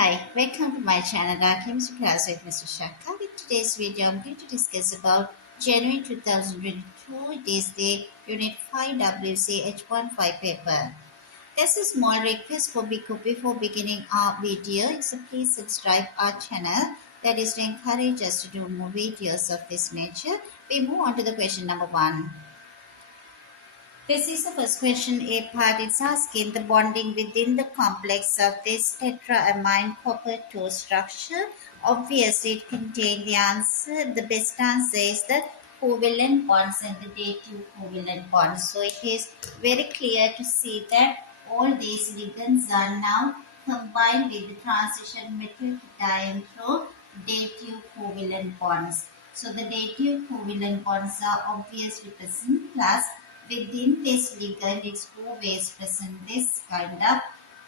Hi, welcome to my channel, our chemistry class with Mr. Shaka. With today's video, I'm going to discuss about January 2022. It is the Unit 5 WCH15 paper. There's a small request before beginning our video. So please subscribe our channel. That is to encourage us to do more videos of this nature. We move on to the question number 1. This is the first question A part. It's asking the bonding within the complex of this tetraamine copper 2 structure. Obviously, it contains the answer. The best answer is the covalent bonds and the dative covalent bonds. So it is very clear to see that all these ligands are now combined with the transition metal cation through dative covalent bonds. So the dative covalent bonds are obviously present, plus within this ligand, it's always present. This kind of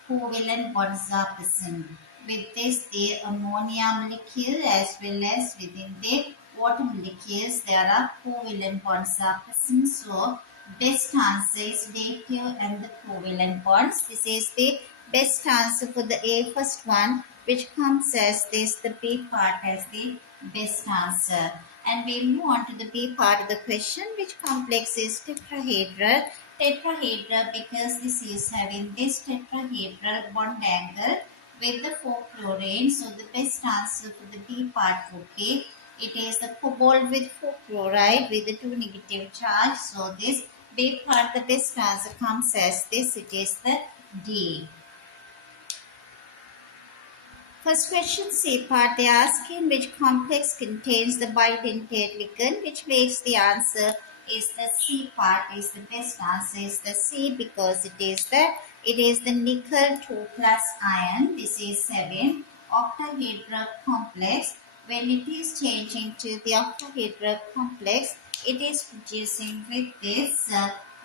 covalent bonds are present. With this, the ammonia molecule as well as within the water molecules, there are covalent bonds are present. So, best answer is dative and the covalent bonds. This is the best answer for the A first one, which comes as this, the B part as the best answer. And we move on to the B part of the question, which complex is tetrahedral. Tetrahedral because this is having this tetrahedral bond angle with the 4 chlorine. So the best answer for the B part would be, it is the cobalt with 4 chloride with the 2 negative charge. So this B part, the best answer comes as this, it is the D. First question C part, they are asking which complex contains the bidentate ligand, which makes the answer is the C part is the best answer is the C because it is the nickel 2 plus iron. This is 7 octahedral complex. When it is changing to the octahedral complex, it is producing with this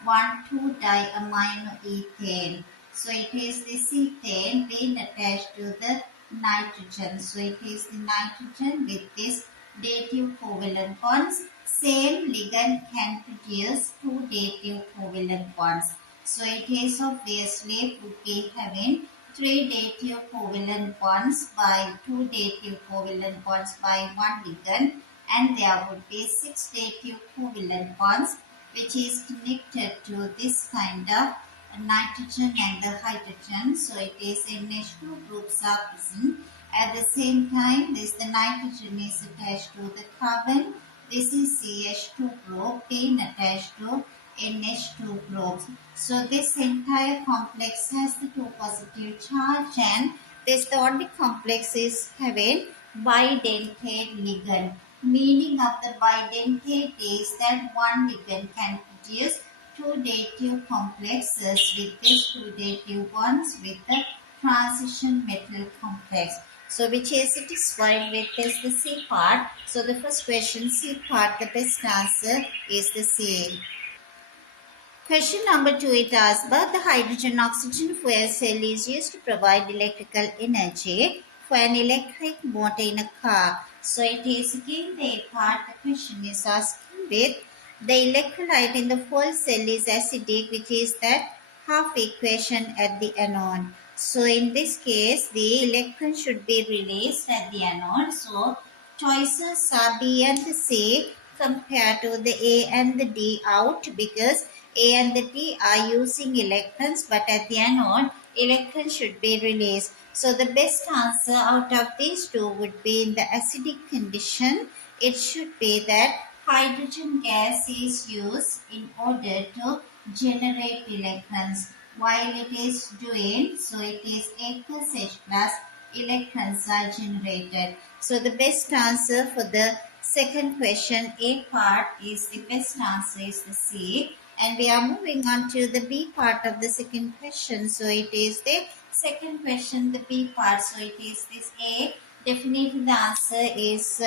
1,2-diaminoethane. So it is the cethane being attached to the nitrogen. So it is the nitrogen with this dative covalent bonds. Same ligand can produce 2 dative covalent bonds. So it is obviously would be having 3 dative covalent bonds by 2 dative covalent bonds by 1 ligand, and there would be 6 dative covalent bonds which is connected to this kind of nitrogen and the hydrogen. So it is NH2 groups are present. At the same time, the nitrogen is attached to the carbon. This is CH2 group being attached to NH2 groups. So this entire complex has the 2 positive charge, and the only complex is having bidentate ligand. Meaning of the bidentate is that one ligand can produce 2 dative complexes with these 2 dative bonds with the transition metal complex. So which is satisfied with this the C part. So the first question C part, the best answer is the C. Question number 2, it asks about the hydrogen oxygen fuel cell is used to provide electrical energy for an electric motor in a car. So it is again the part the question is asking with the electrolyte in the fuel cell is acidic, which is that half equation at the anode. So in this case, the electron should be released at the anode. So choices are B and the C compared to the A and the D out, because A and the D are using electrons, but at the anode, electrons should be released. So the best answer out of these two would be in the acidic condition. It should be that hydrogen gas is used in order to generate electrons. While it is doing, so it is A plus H plus electrons are generated. So the best answer for the second question, A part, is the best answer is the C. And we are moving on to the B part of the second question. So it is the second question, the B part. So it is this A. Definitely the answer is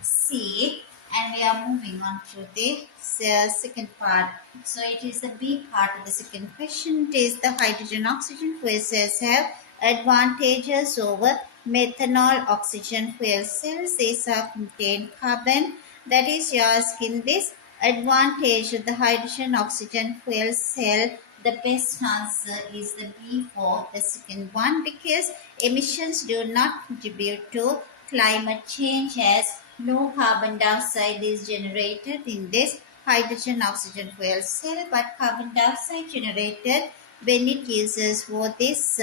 C. And we are moving on to the second part. So it is the B part of the second question. It is the hydrogen oxygen fuel cells have advantages over methanol oxygen fuel cells. These are contain carbon. That is, you are asking this advantage of the hydrogen oxygen fuel cell the best answer is the B for the second one, because emissions do not contribute to climate change as no carbon dioxide is generated in this hydrogen oxygen fuel cell, but carbon dioxide generated when it uses for this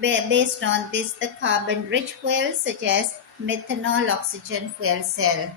based on this the carbon rich fuel such as methanol oxygen fuel cell.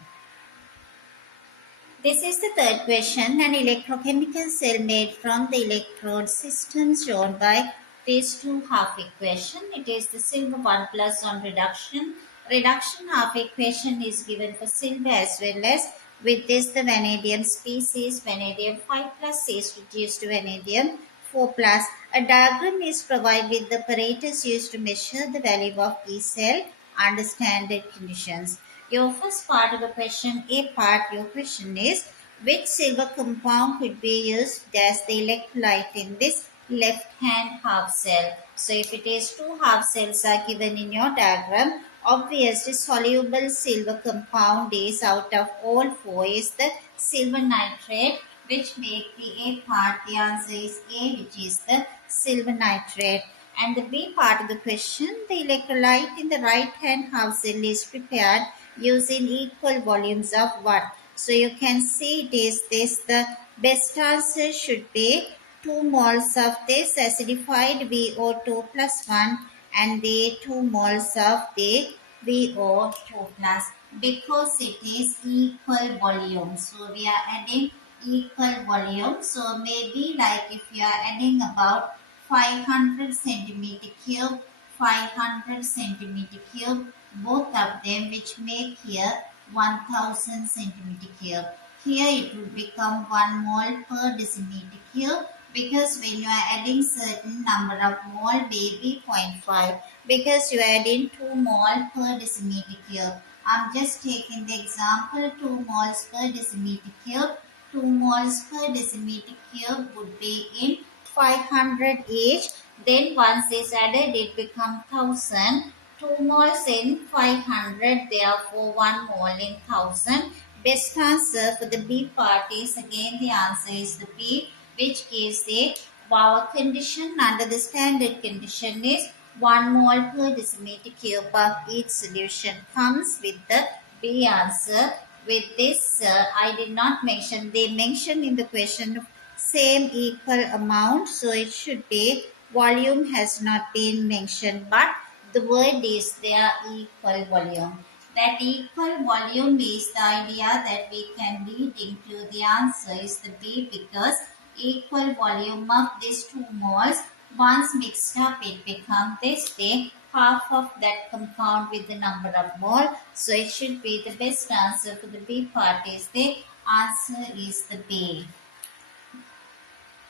This is the third question. An electrochemical cell made from the electrode system shown by these two half equation. It is the silver 1 plus on reduction. Reduction half equation is given for silver as well as with this the vanadium species. Vanadium 5 plus is reduced to vanadium 4 plus. A diagram is provided with the apparatus used to measure the value of E cell under standard conditions. Your first part of the question, A part, your question is, which silver compound could be used as the electrolyte in this left hand half cell? So if it is two half cells are given in your diagram, obviously soluble silver compound is out of all four is the silver nitrate, which make the A part, the answer is A, which is the silver nitrate. And the B part of the question, the electrolyte in the right hand half cell is prepared using equal volumes of what? So you can see it is this, the best answer should be 2 moles of this acidified VO2 plus 1 and the 2 moles of the VO2 plus, because it is equal volume. So we are adding equal volume. So maybe like if you are adding about 500 centimeter cube, 500 centimeter cube, both of them which make here 1000 centimeter cube. Here it will become 1 mole per decimeter cube, because when you are adding certain number of mole maybe 0.5, because you are adding 2 mole per decimeter cube. I'm just taking the example 2 moles per decimeter cube. 2 moles per decimeter cube would be in 500 each. Then once is added it becomes 1000. 2 moles in 500, therefore 1 mole in 1000. Best answer for the B part is again the answer is the B, which gives the Bauer condition. Under the standard condition is 1 mole per decimeter cube of each solution comes with the B answer. With this I did not mention, they mentioned in the question same equal amount, so it should be volume has not been mentioned, but the word is there equal volume. That equal volume is the idea that we can lead into the answer is the B, because equal volume of these 2 moles once mixed up it becomes this the half of that compound with the number of mole. So it should be the best answer for the B part is the answer is the B.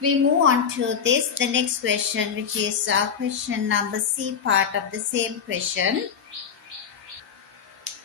We move on to this, the next question, which is question number C part of the same question.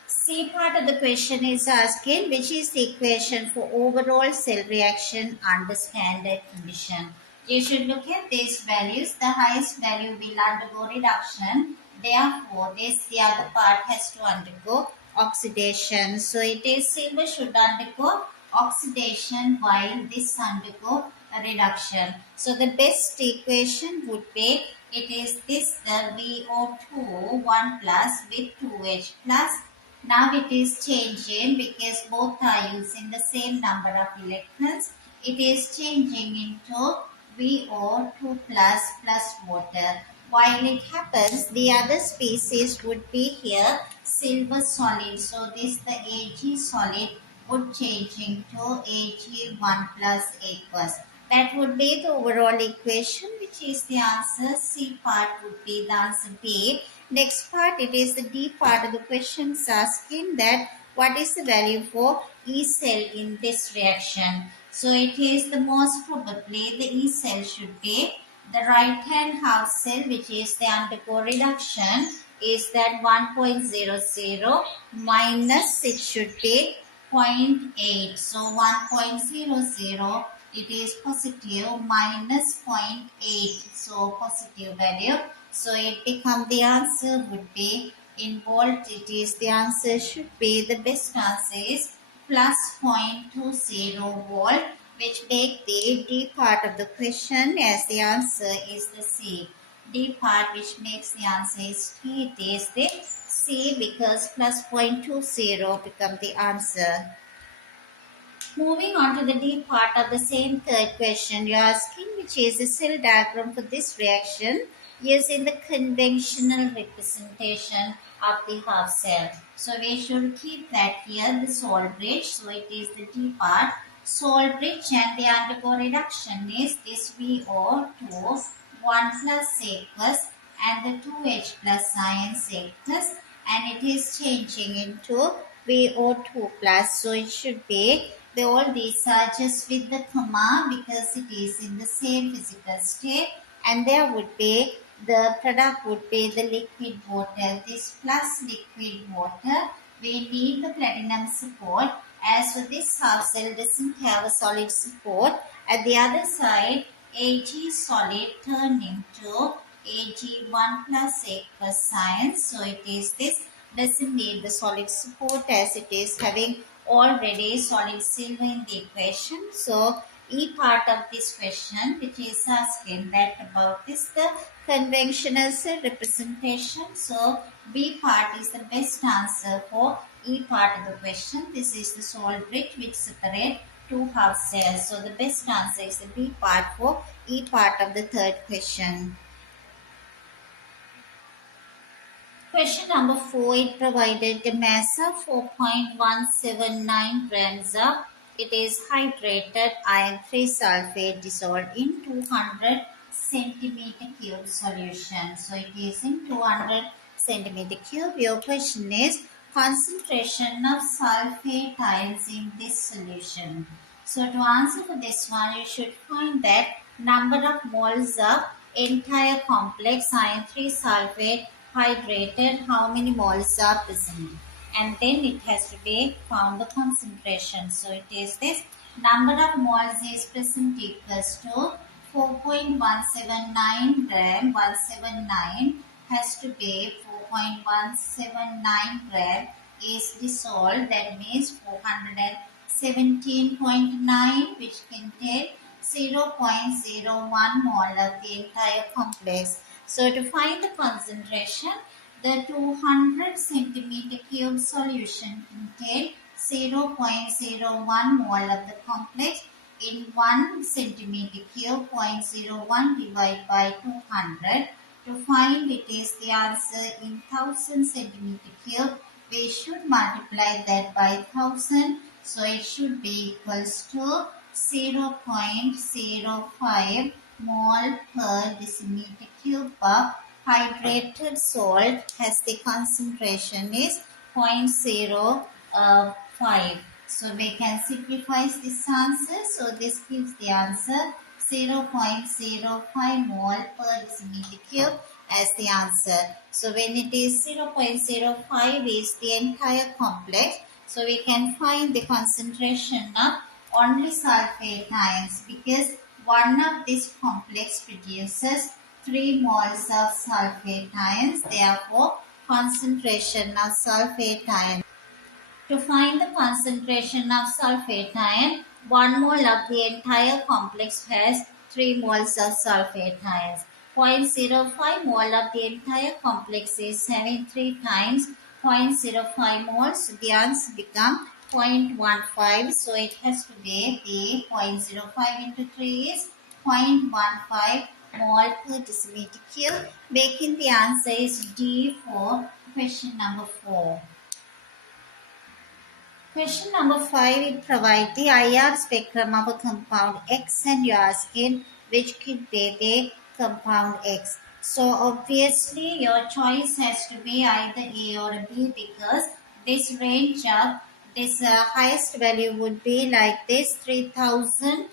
C part of the question is asking which is the equation for overall cell reaction under standard condition. You should look at these values. The highest value will undergo reduction. Therefore, the other part has to undergo oxidation. So it is silver should undergo oxidation while this undergo a reduction. So the best equation would be, it is this the VO2 1 plus with 2H plus. Now it is changing because both are using the same number of electrons. It is changing into VO2 plus water. While it happens, the other species would be here silver solid. So this the Ag solid would change into Ag1 plus aqueous. That would be the overall equation, which is the answer. C part would be the answer B. Next part, it is the D part of the question asking that what is the value for E cell in this reaction. So it is the most probably the E cell should be the right hand half cell, which is the undergo reduction, is that 1.00 minus it should be 0.8. So 1.00 it is positive minus 0.8. So positive value. So it become the answer would be in volt. It is the answer should be the best answer is plus 0.20 volt. which make the D part of the question as the answer is the C. D part which makes the answer is T. It is the C because plus 0.20 become the answer. Moving on to the D part of the same third question, you are asking which is the cell diagram for this reaction using the conventional representation of the half cell. So we should keep that here, the salt bridge. So it is the D part, salt bridge, and the undergo reduction is this VO2, 1 plus aqueous and the 2H plus ions aqueous, and it is changing into VO2 plus. So it should be all these are just with the comma because it is in the same physical state, and there would be the product would be the liquid water. This plus liquid water, we need the platinum support, as for this half cell doesn't have a solid support. At the other side, Ag solid turned into Ag1 plus aqueous ions. So it is this doesn't need the solid support as it is having already solid silver in the equation. So E part of this question which is asking that about this the conventional cell representation. So B part is the best answer for E part of the question. This is the salt bridge which separate two half cells. So the best answer is the B part for E part of the third question. Question number 4, it provided the mass of 4.179 grams of, it is hydrated iron 3 sulfate dissolved in 200 centimeter cube solution. So it is in 200 centimeter cube. Your question is concentration of sulfate ions in this solution. So to answer for this one, you should find that number of moles of entire complex iron 3 sulfate hydrated, how many moles are present, and then it has to be found the concentration. So it is this number of moles is present equals to 4.179 gram. 179 has to be 4.179 gram is dissolved, that means 417.9, which contain 0.01 mole of the entire complex. So to find the concentration, the 200 centimeter cube solution contains 0.01 mole of the complex in 1 centimeter cube. 0.01 divided by 200. To find it is the answer in 1000 centimeter cube. We should multiply that by 1000. So it should be equals to 0.05 mole per decimeter cube of hydrated salt has the concentration is 0.05. So we can simplify this answer. So this gives the answer 0.05 mole per decimeter cube as the answer. So when it is 0.05 is the entire complex. So we can find the concentration of only sulfate ions because one of this complex produces 3 moles of sulfate ions. Therefore, concentration of sulfate ion. To find the concentration of sulfate ion, 1 mole of the entire complex has 3 moles of sulfate ions. 0.05 mole of the entire complex is having 3 times 0.05 moles. The answer become 0.15. So it has to be the 0.05 into 3 is 0.15 mole per decimeter cube, making the answer is D for question number 4. Question number 5, it provides the IR spectrum of a compound X and you are asking which could be the compound X. So obviously your choice has to be either A or B because this range of this highest value would be like this 3000,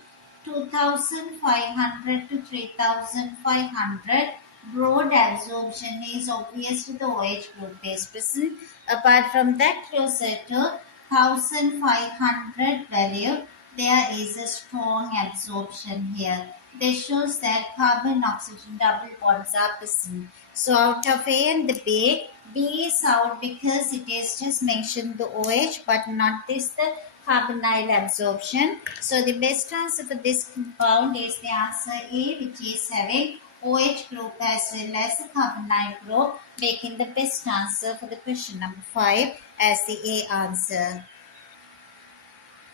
2500 to 3500. Broad absorption is obviously the OH group is present. Apart from that, closer to 1500 value, there is a strong absorption here. This shows that carbon-oxygen double bonds are present. So out of A and the B, B is out because it is just mentioned the OH but not this the carbonyl absorption. So the best answer for this compound is the answer A, which is having OH group as well as a carbonyl group, making the best answer for the question number 5 as the A answer.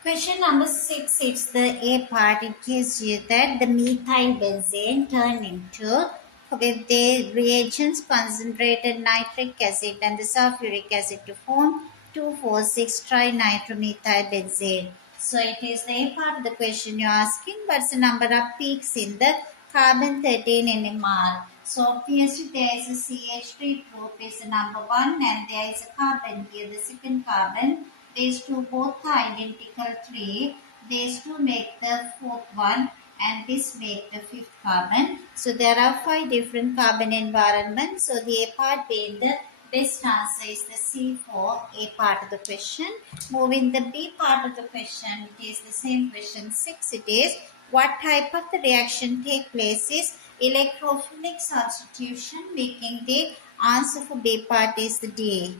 Question number 6, it's the A part. It gives you that the methyl benzene turn into, with the reagents concentrated nitric acid and the sulfuric acid to form 2,4,6 trinitromethyl benzene. So it is the A part of the question you're asking. What's the number of peaks in the carbon 13 NMR? So obviously there is a CH3 group is the number 1 and there is a carbon here, the second carbon. These two both are identical 3. These two make the fourth one and this make the fifth carbon. So there are 5 different carbon environments. So the A part being the best answer is the C for A part of the question. Moving the B part of the question, it is the same question 6. It is what type of the reaction take place is electrophilic substitution, making the answer for B part is the D.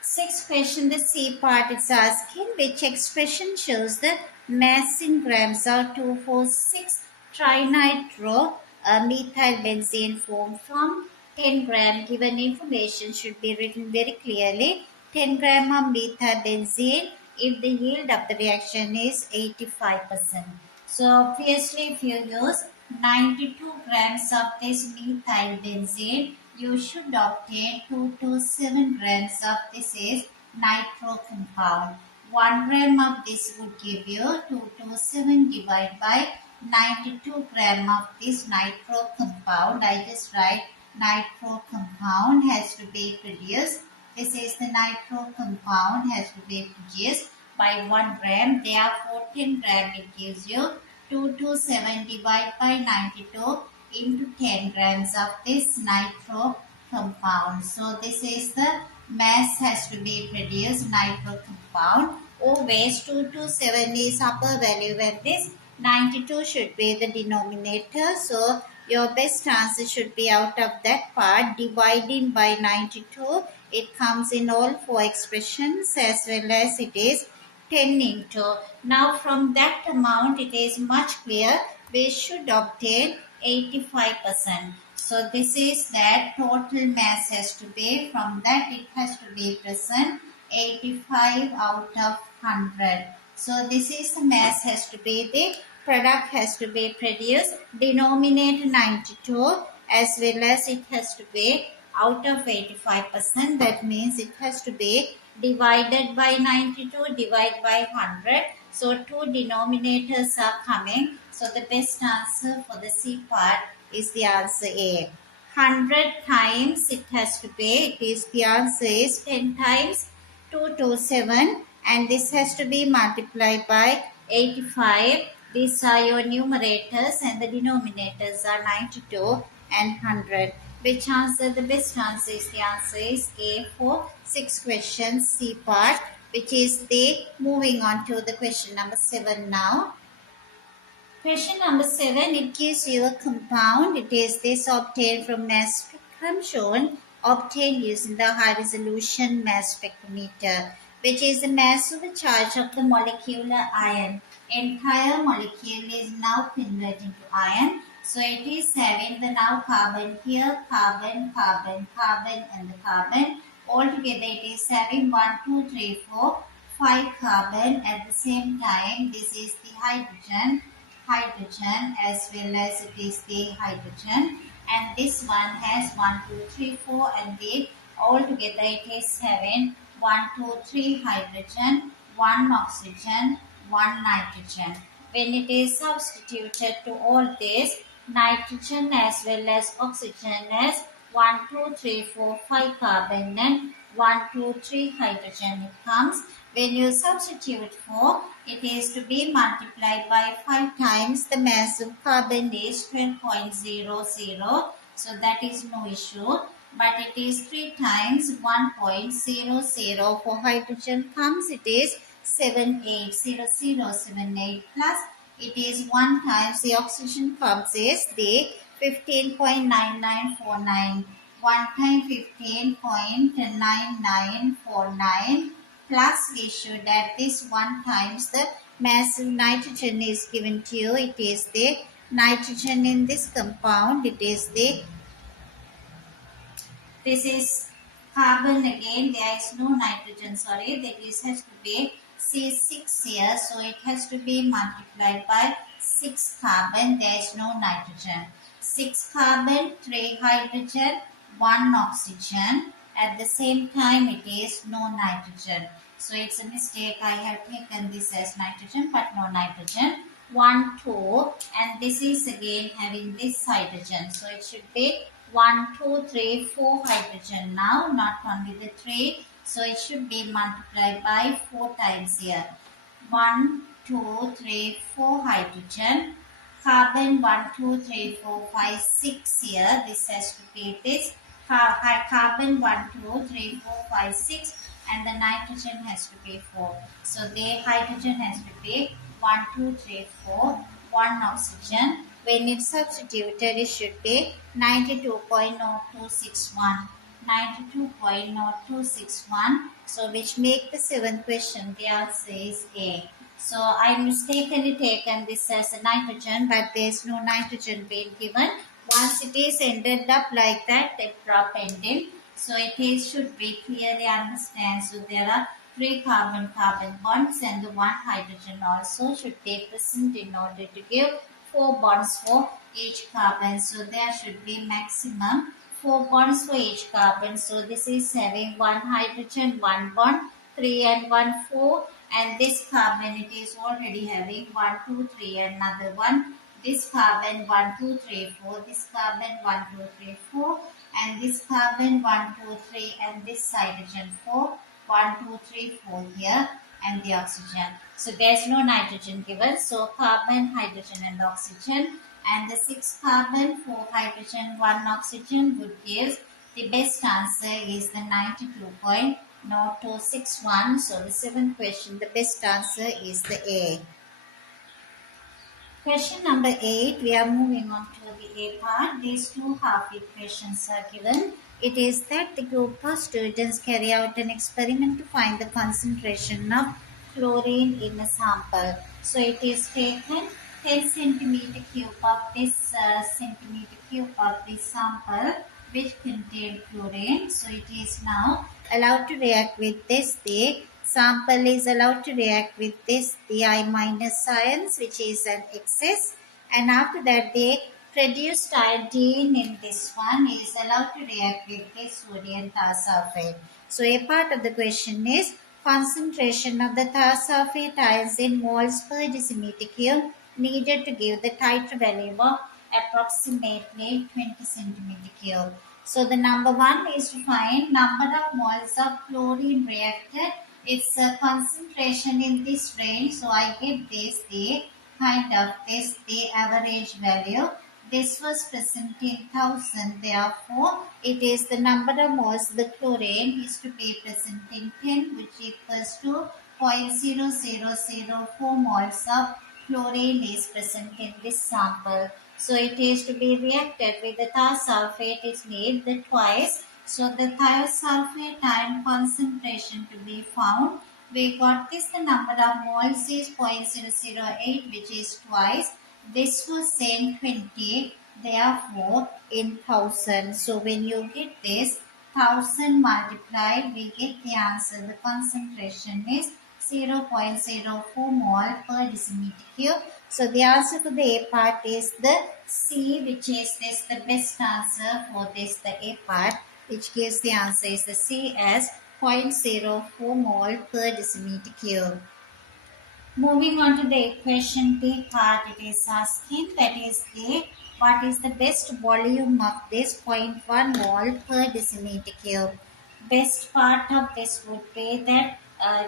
Sixth question, the C part, it's asking which expression shows the mass in grams of 2,4,6 trinitro methyl benzene formed from 10 gram. Given information should be written very clearly. 10 gram of methyl benzene if the yield of the reaction is 85%. So obviously if you use 92 grams of this methyl benzene, you should obtain 2 to 7 grams of this is nitro compound. 1 gram of this would give you 2 to 7 divided by 92 gram of this nitro compound. I just write nitro compound has to be produced. This is the nitro compound has to be produced by 1 gram. Therefore 10 gram it gives you 2 to 7 divided by 92 into 10 grams of this nitro compound. So this is the mass has to be produced nitro compound. Always 2 to 7 is upper value and this 92 should be the denominator. So your best answer should be out of that part dividing by 92. It comes in all 4 expressions as well as it is 10 into. Now from that amount it is much clear we should obtain 85%. So this is that total mass has to be, from that it has to be present 85 out of 100. So this is the mass has to be, the product has to be produced, denominator 92 as well as it has to be out of 85%. That means it has to be divided by 92 divided by 100. So 2 denominators are coming. So the best answer for the C part is the answer A. 100 times it has to be, it is the answer is 10 times 2 to 7 and this has to be multiplied by 85. These are your numerators and the denominators are 92 and 100. Which answer, the best answer is the answer is A for 6 questions C part, which is the moving on to the question number 7 now. Question number 7, it gives you a compound. It is this obtained from mass spectrum shown, obtained using the high resolution mass spectrometer, which is the mass of the charge of the molecular ion. Entire molecule is now converted into ion. So it is having the now carbon here, carbon, carbon, carbon and the carbon. Altogether it is having 1, 2, 3, 4, 5 carbon. At the same time this is the hydrogen as well as it is the hydrogen. And this one has 1, 2, 3, 4 and the altogether it is having 1, 2, 3 hydrogen, 1 oxygen, 1 nitrogen. When it is substituted to all this, nitrogen as well as oxygen as 1, 2, 3, 4, 5 carbon and 1, 2, 3 hydrogen it comes. When you substitute for, it is to be multiplied by 5 times the mass of carbon is 12.00. So that is no issue. But it is 3 times 1.00 for hydrogen comes. It is 780078 plus it is 1 times the oxygen comes is the 15.9949. 1 times 15.9949 plus we should add this 1 times the massive nitrogen is given to you. It is the nitrogen in this compound. It is the, this is carbon again. There is no nitrogen, sorry. That is has to be C6 here. So it has to be multiplied by 6 carbon. There is no nitrogen. 6 carbon, 3 hydrogen, 1 oxygen. At the same time, it is no nitrogen. So it's a mistake. I have taken this as nitrogen, but no nitrogen. 1, 2, and this is again having this hydrogen. So it should be 1, 2, 3, 4 hydrogen now, not only the 3. So it should be multiplied by 4 times here. 1, 2, 3, 4 hydrogen. Carbon 1, 2, 3, 4, 5, 6 here. This has to be this. Carbon 1, 2, 3, 4, 5, 6, and the nitrogen has to be 4. So the hydrogen has to be 1, 2, 3, 4, 1 oxygen. When it's substituted, it should be 92.0261. 92.0261. So which make the 7th question. The answer is A. So I mistakenly taken this as a nitrogen, but there is no nitrogen being given. Once it is ended up like that, it drop ending. So it is should be clearly understand. So there are 3 carbon-carbon bonds and the 1 hydrogen also should be present in order to give 4 bonds for each carbon. So there should be maximum 4 bonds for each carbon. So this is having 1 hydrogen, 1 bond, 3 and 1, 4. And this carbon, it is already having 1, 2, 3, another one. This carbon 1, 2, 3, 4. This carbon 1, 2, 3, 4. And this carbon 1, 2, 3. And this hydrogen 4. 1, 2, 3, 4 here. And the oxygen. So there's no nitrogen given. So carbon, hydrogen and oxygen. And the 6 carbon, 4 hydrogen, 1 oxygen would give the best answer is the 92.0261. So the 7th question, the best answer is the A. Question number 8, we are moving on to the A part. These 2 half equations are given. It is that the group of students carry out an experiment to find the concentration of chlorine in a sample. So it is taken 10 centimeter cube of this sample which contain chlorine. So it is now allowed to react with this. The sample is allowed to react with this, the I minus ions, which is an excess, and after that the produced iodine in this one is allowed to react with this sodium thiosulfate. So a part of the question is concentration of the thiosulfate ions in moles per decimeter cube needed to give the titer value of approximately 20 centimeter cube. So the number 1 is to find number of moles of chlorine reacted. Its concentration in this range. So I get this, the kind of this, the average value. This was present in 1000. Therefore, it is the number of moles the chlorine is to be present in 10, which equals to 0.0004 moles of chlorine is present in this sample. So it is to be reacted with the thiosulfate is need the twice. So the thiosulfate ion concentration to be found. We got this, the number of moles is 0.008, which is twice. This was saying 20, therefore in 1000. So when you get this 1000 multiplied, we get the answer. The concentration is 0.04 mole per decimeter cube. So the answer for the A part is the C, which is this the best answer for this, the A part, which gives the answer is the C as 0.04 mole per decimeter cube. Moving on to the equation B part, it is asking that is the what is the best volume of this 0.1 mole per decimeter cube. Best part of this would be that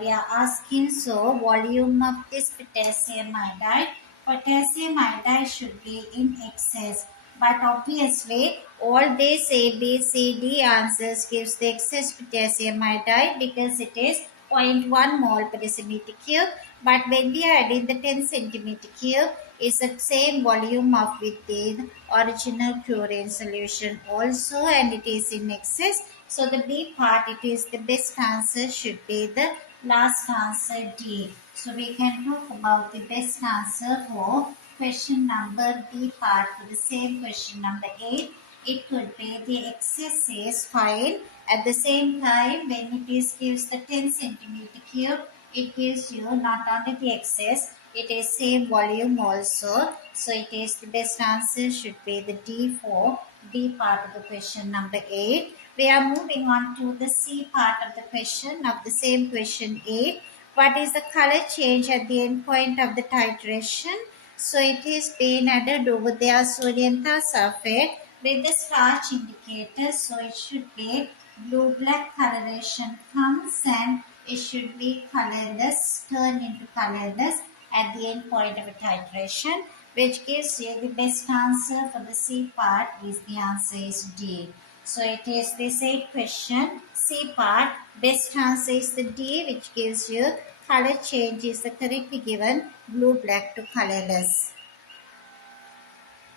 we are asking, so volume of this potassium iodide. Potassium iodide should be in excess. But obviously, all these A, B, C, D answers gives the excess potassium iodide because it is 0.1 mole per decimeter cube. But when we add in the 10 centimeter cube, is the same volume of with the original chlorine solution also, and it is in excess. So the B part, it is the best answer should be the Last answer D. So we can talk about the best answer for question number B part for the same question number 8. It could be the excess is fine. At the same time, when it is gives the 10 centimeter cube, it gives you not only the excess, it is same volume also. So it is the best answer should be the D for D part of the question number 8. We are moving on to the C part of the question of the same question 8. What is the color change at the end point of the titration? So it is being added over there sodium thiosulfate with the starch indicator. So it should be blue-black coloration comes and it should be colorless, turn into colorless at the end point of a titration, which gives you the best answer for the C part is the answer is D. So it is the same question, C part, best answer is the D, which gives you color change is the correctly given blue-black to colorless.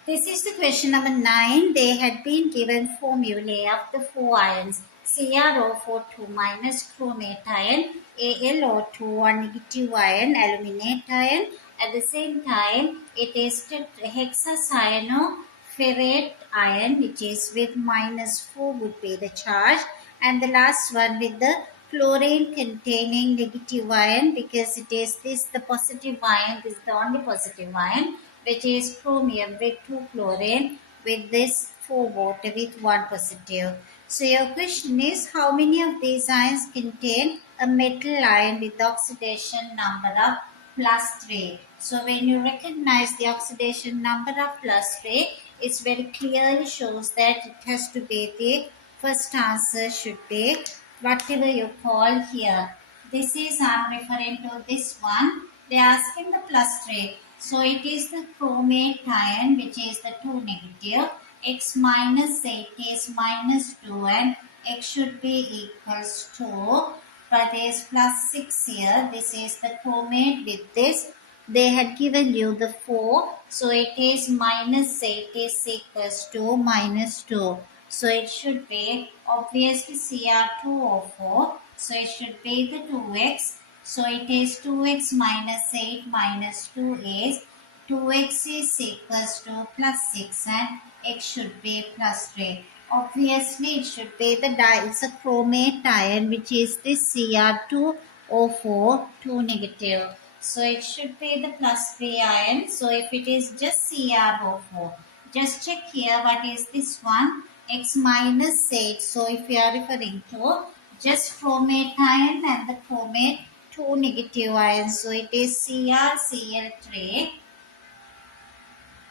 This is the question number 9. They had been given formulae of the 4 ions CrO4 2 minus chromate ion, AlO2 1 negative ion, aluminate ion. At the same time, it is hexacyanoferrate ion, which is with minus 4 would be the charge. And the last one with the chlorine containing negative ion, because it is this the positive ion, this is the only positive ion, which is chromium with 2 chlorine with this 4 water with 1 positive. So your question is how many of these ions contain a metal ion with the oxidation number of +3. So when you recognize the oxidation number of +3, it very clearly shows that it has to be the first answer should be whatever you call here. This is I'm referring to this one. They are asking the +3. So it is the chromate ion which is the 2 negative. X minus 8 is minus 2 and X should be equals to, but there is +6 here. This is the chromate with this. They had given you the 4. So it is minus 8 is equals to minus 2. So it should be obviously Cr2O4. So it should be the 2x. So it is 2x minus 8 minus 2 is 2x is equals to +6 and x should be +3. Obviously it should be the it's a chromate ion which is the Cr2O4 2 negative. So it should be the +3 ion. So if it is just CrO4, just check here what is this one, x minus 8. So if you are referring to just chromate ion and the chromate 2 negative ions. So it is CrCl3.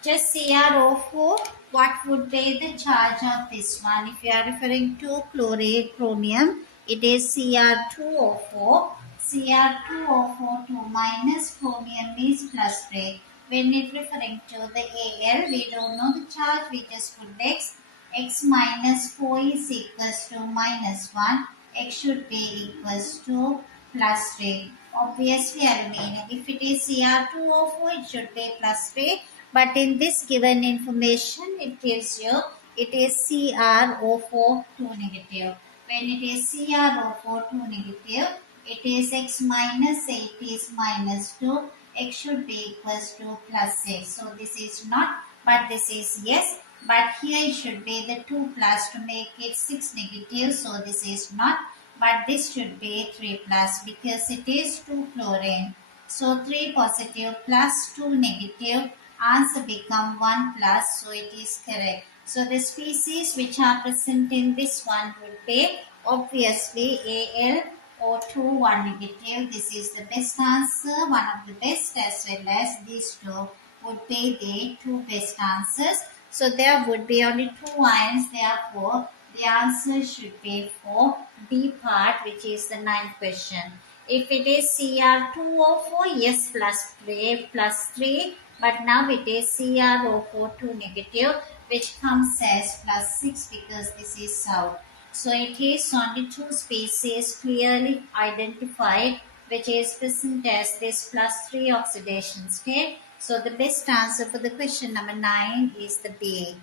Just CrO4. What would be the charge of this one? If you are referring to chlorate chromium, it is Cr2O4. Cr2O4 2 minus chromium is +3. When it referring to the Al, we don't know the charge. We just put x. X minus 4 is equals to -1. X should be equals to +3. Obviously aluminum. If it is Cr2O4, it should be +3. But in this given information, it gives you it is CrO4 2 negative. When it is CrO4 2 negative, it is x minus 8 is minus 2. X should be equals to +6. So this is not, but this is yes. But here it should be the 2 plus to make it 6 negative. So this is not, but this should be 3 plus because it is 2 chlorine. So 3 positive plus 2 negative. Answer become 1 plus, so it is correct. So the species which are present in this one would be obviously AlO2 1 negative. This is the best answer, one of the best, as well as these two would be the 2 best answers. So there would be only 2 ions, therefore the answer should be for B part, which is the 9th question. If it is Cr2O4, yes, +3, but now it is CrO4 2 negative, which comes as +6 because this is south. So it is only 2 species clearly identified, which is present as this +3 oxidation state. So the best answer for the question number 9 is the B.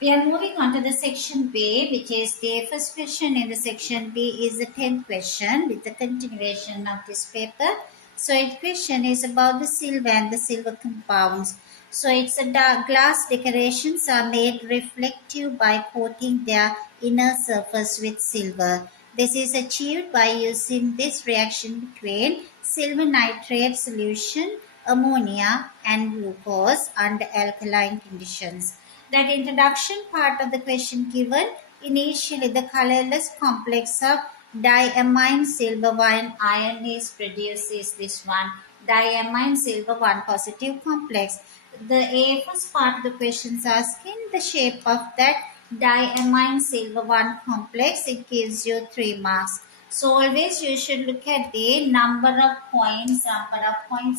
We are moving on to the section B, which is the first question in the section B is the 10th question with the continuation of this paper. So its question is about the silver and the silver compounds. So it's a dark glass decorations are made reflective by coating their inner surface with silver. This is achieved by using this reaction between silver nitrate solution, ammonia and glucose under alkaline conditions. That introduction part of the question given, initially the colorless complex of diamine silver 1 iron is produced is this one, diamine silver 1 positive complex. The first part of the question is asking the shape of that diamine silver 1 complex. It gives you 3 marks. So always you should look at the number of points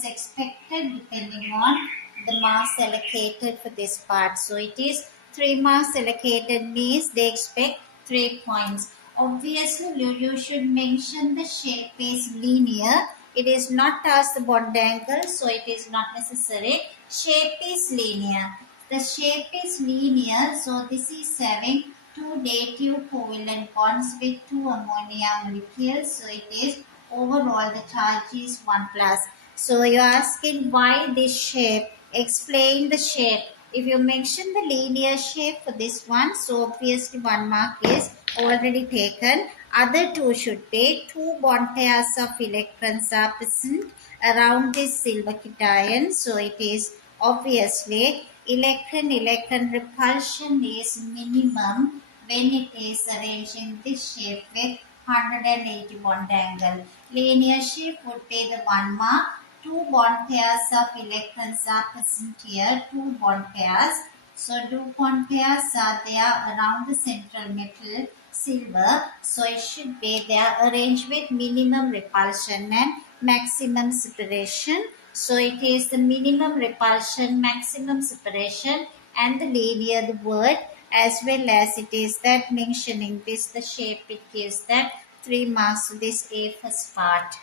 expected depending on the marks allocated for this part. So it is 3 marks allocated means they expect 3 points. Obviously you should mention the shape is linear. It is not as the bond angle, so it is not necessary. Shape is linear. The shape is linear, so this is having 2 dative covalent bonds with 2 ammonia molecules. So it is overall the charge is 1 plus. So you are asking why this shape. Explain the shape. If you mention the linear shape for this one, so obviously 1 mark is already taken. Other 2 should be 2 bond pairs of electrons are present around this silver cation. So it is obviously electron repulsion is minimum when it is arranged in this shape with 180 bond angle. Linear shape would be the 1 mark. 2 bond pairs of electrons are present here, 2 bond pairs. So 2 bond pairs are there around the central metal silver. So it should be there arranged with minimum repulsion and maximum separation. So it is the minimum repulsion, maximum separation and the linear the word, as well as it is that mentioning this the shape, it gives that 3 marks to this A first part.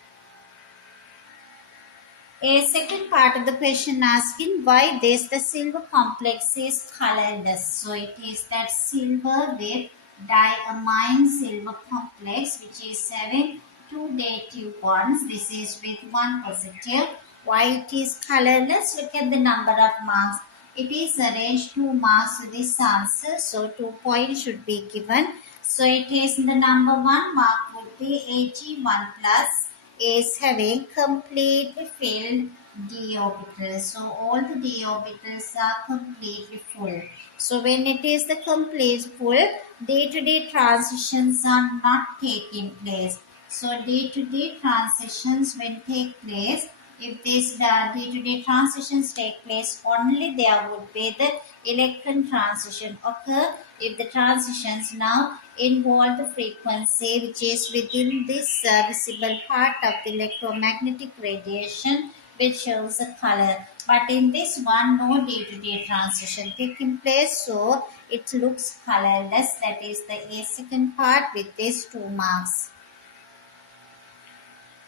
A second part of the question asking why this the silver complex is colorless. So it is that silver with diamine silver complex which is having 2 dative bonds. This is with 1 positive. Why it is colorless? Look at the number of marks. It is arranged 2 marks to this answer. So 2 points should be given. So it is the number 1 mark would be Ag1 plus is having completely filled d orbitals. So all the d orbitals are completely full. So when it is the complete full, day-to-day transitions are not taking place. So day-to-day transitions when take place, if these day-to-day transitions take place, only there would be the electron transition occur. If the transitions now involve the frequency which is within this visible part of the electromagnetic radiation which shows a color. But in this one, no day-to-day transition taking place, so it looks colorless. That is the A second part with these 2 marks.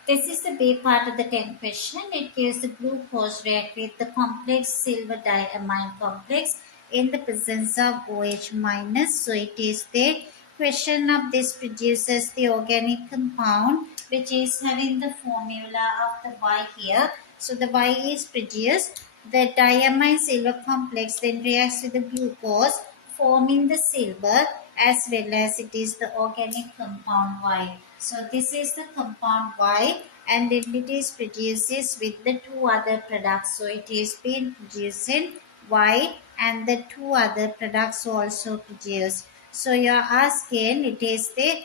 This is the B part of the 10th question. It gives the glucose react with the complex silver diamine complex in the presence of OH minus. So it is the question of this produces the organic compound which is having the formula of the Y here. So the Y is produced. The diamine silver complex then reacts with the glucose forming the silver as well as it is the organic compound Y. So this is the compound Y and then it is produces with the 2 other products. So it is being producing Y and the 2 other products also produced. So you are asking it is the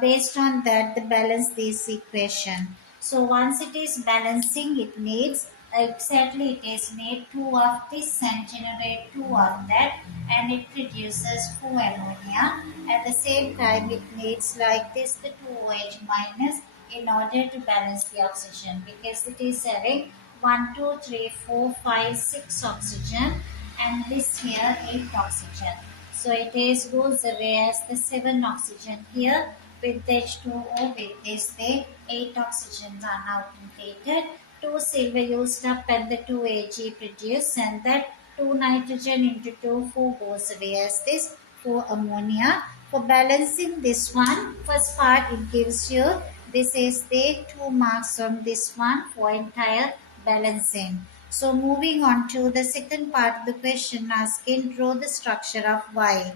based on that the balance this equation. So once it is balancing, it needs exactly it is need 2 of this and generate 2 of that and it produces 4 ammonia. At the same time it needs like this the 2 OH minus in order to balance the oxygen because it is having 1, 2, 3, 4, 5, 6 oxygen and this here 8 oxygen. So it is goes away as the 7 oxygen here with H2O with this the 8 oxygens are now completed. 2 silver used up and the 2 Ag produced and that 2 nitrogen into 2, 4 goes away as this 4 ammonia. For balancing this one, first part it gives you, this is the 2 marks on this one for entire balancing. So moving on to the second part of the question asking, draw the structure of Y.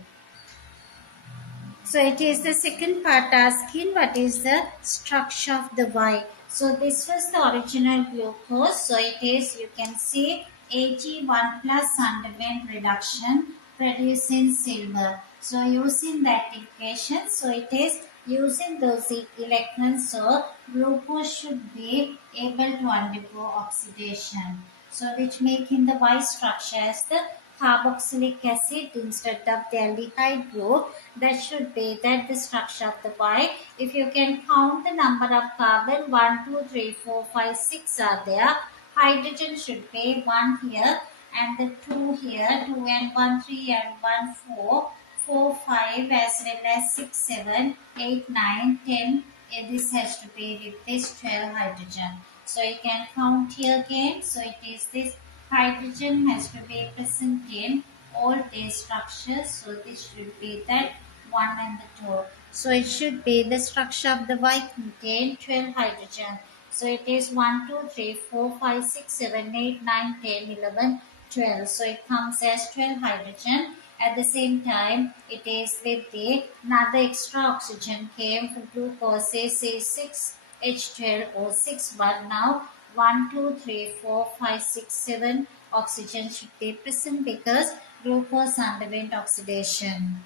So it is the second part asking what is the structure of the Y. So this was the original glucose. So it is, you can see Ag1 plus underwent reduction producing silver. So using that equation, so it is using those electrons, so glucose should be able to undergo oxidation. So which making the Y structure as the carboxylic acid instead of the aldehyde group. That should be that the structure of the Y. If you can count the number of carbon, 1, 2, 3, 4, 5, 6 are there. Hydrogen should be 1 here and the 2 here, 2 and 1, 3 and 1, 4, 4, 5 as well as 6, 7, 8, 9, 10. This has to be with this 12 hydrogen. So you can count here again. So it is this hydrogen has to be present in all these structures. So this should be that 1 and the 2. So it should be the structure of the Y contain 12 hydrogen. So it is 1, 2, 3, 4, 5, 6, 7, 8, 9, 10, 11, 12. So it comes as 12 hydrogen. At the same time, it is with the another extra oxygen came for glucose is 6 H12O6, but now 1, 2, 3, 4, 5, 6, 7 oxygen should be present because glucose underwent oxidation.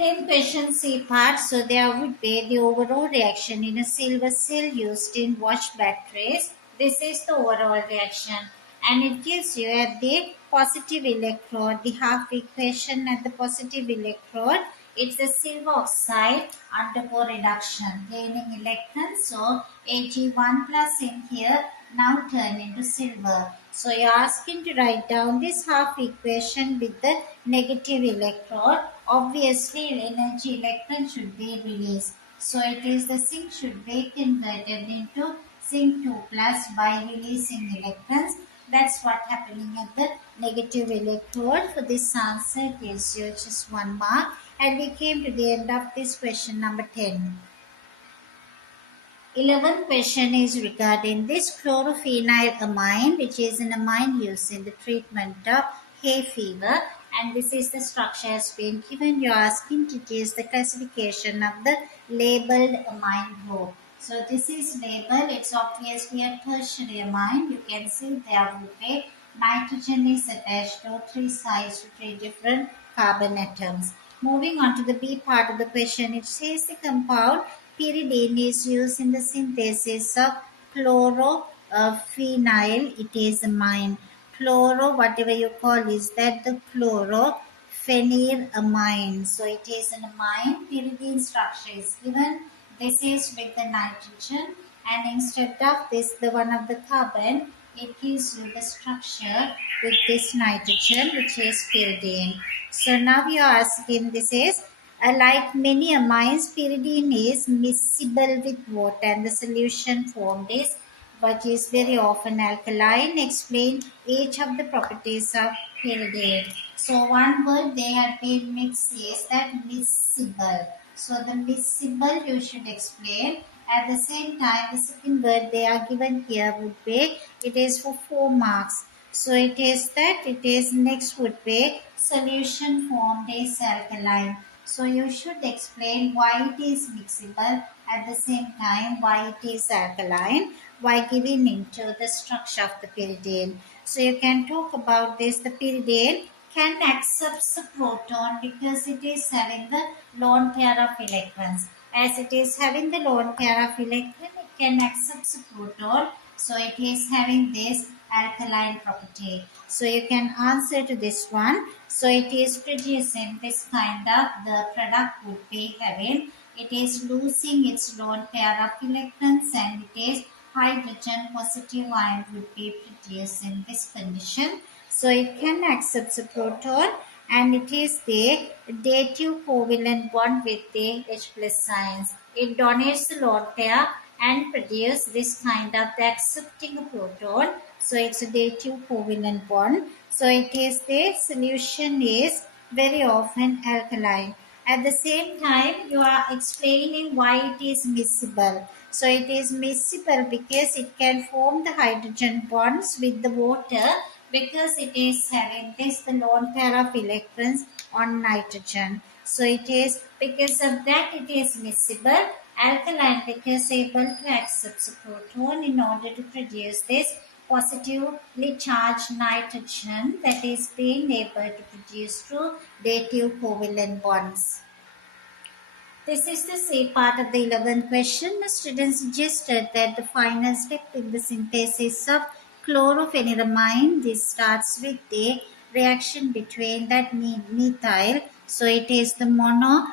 10th question C part. So there would be the overall reaction in a silver cell used in watch batteries. This is the overall reaction and it gives you at the positive electrode, the half equation at the positive electrode. It's the silver oxide undergo reduction, gaining electrons. So Ag1 plus in here now turn into silver. So you're asking to write down this half equation with the negative electrode. Obviously, energy electron should be released. So it is the zinc should be converted into zinc 2 plus by releasing electrons. That's what happening at the negative electrode. For this answer, it is just 1 mark. And we came to the end of this question number 10. 11th question is regarding this chlorophenylamine, which is an amine used in the treatment of hay fever. And this is the structure has been given. You are asking to choose the classification of the labeled amine group. So this is labeled. It's obviously a tertiary amine. You can see there would be nitrogen is attached to 3 sides to 3 different carbon atoms. Moving on to the B part of the question, it says the compound pyridine is used in the synthesis of chlorophenyl. It is amine. Chloro, whatever you call, is that the chlorophenylamine. So it is an amine. Pyridine structure is given. This is with the nitrogen, and instead of this, the one of the carbon, it gives you the structure with this nitrogen, which is pyridine. So now we are asking, this is like many amines, pyridine is miscible with water and the solution formed is but is very often alkaline. Explain each of the properties of pyridine. So one word they have been mixed is that miscible. So the miscible you should explain. At the same time, the second word they are given here would be, it is for 4 marks. So it is that, it is next would be solution formed is alkaline. So you should explain why it is mixable, at the same time why it is alkaline, by giving into the structure of the pyridine. So you can talk about this. The pyridine can accept the proton because it is having the lone pair of electrons. As it is having the lone pair of electron, it can accept the proton. So it is having this alkaline property. So you can answer to this one. So it is producing this kind of, the product would be having, it is losing its lone pair of electrons and it is hydrogen positive ion would be produced in this condition. So it can accept the proton and it is the dative covalent bond with the H plus ions. It donates the lone pair and produce this kind of the accepting a proton. So it's a dative covalent bond. So it is the solution is very often alkaline. At the same time, you are explaining why it is miscible. So it is miscible because it can form the hydrogen bonds with the water because it is having this the lone pair of electrons on nitrogen. So it is because of that it is miscible. Alkaline because able to accept the proton in order to produce this positively charged nitrogen that is being able to produce through dative covalent bonds. This is the C part of the 11th question. The student suggested that the final step in the synthesis of chlorophenyramine, this starts with the reaction between that methyl. So it is the mono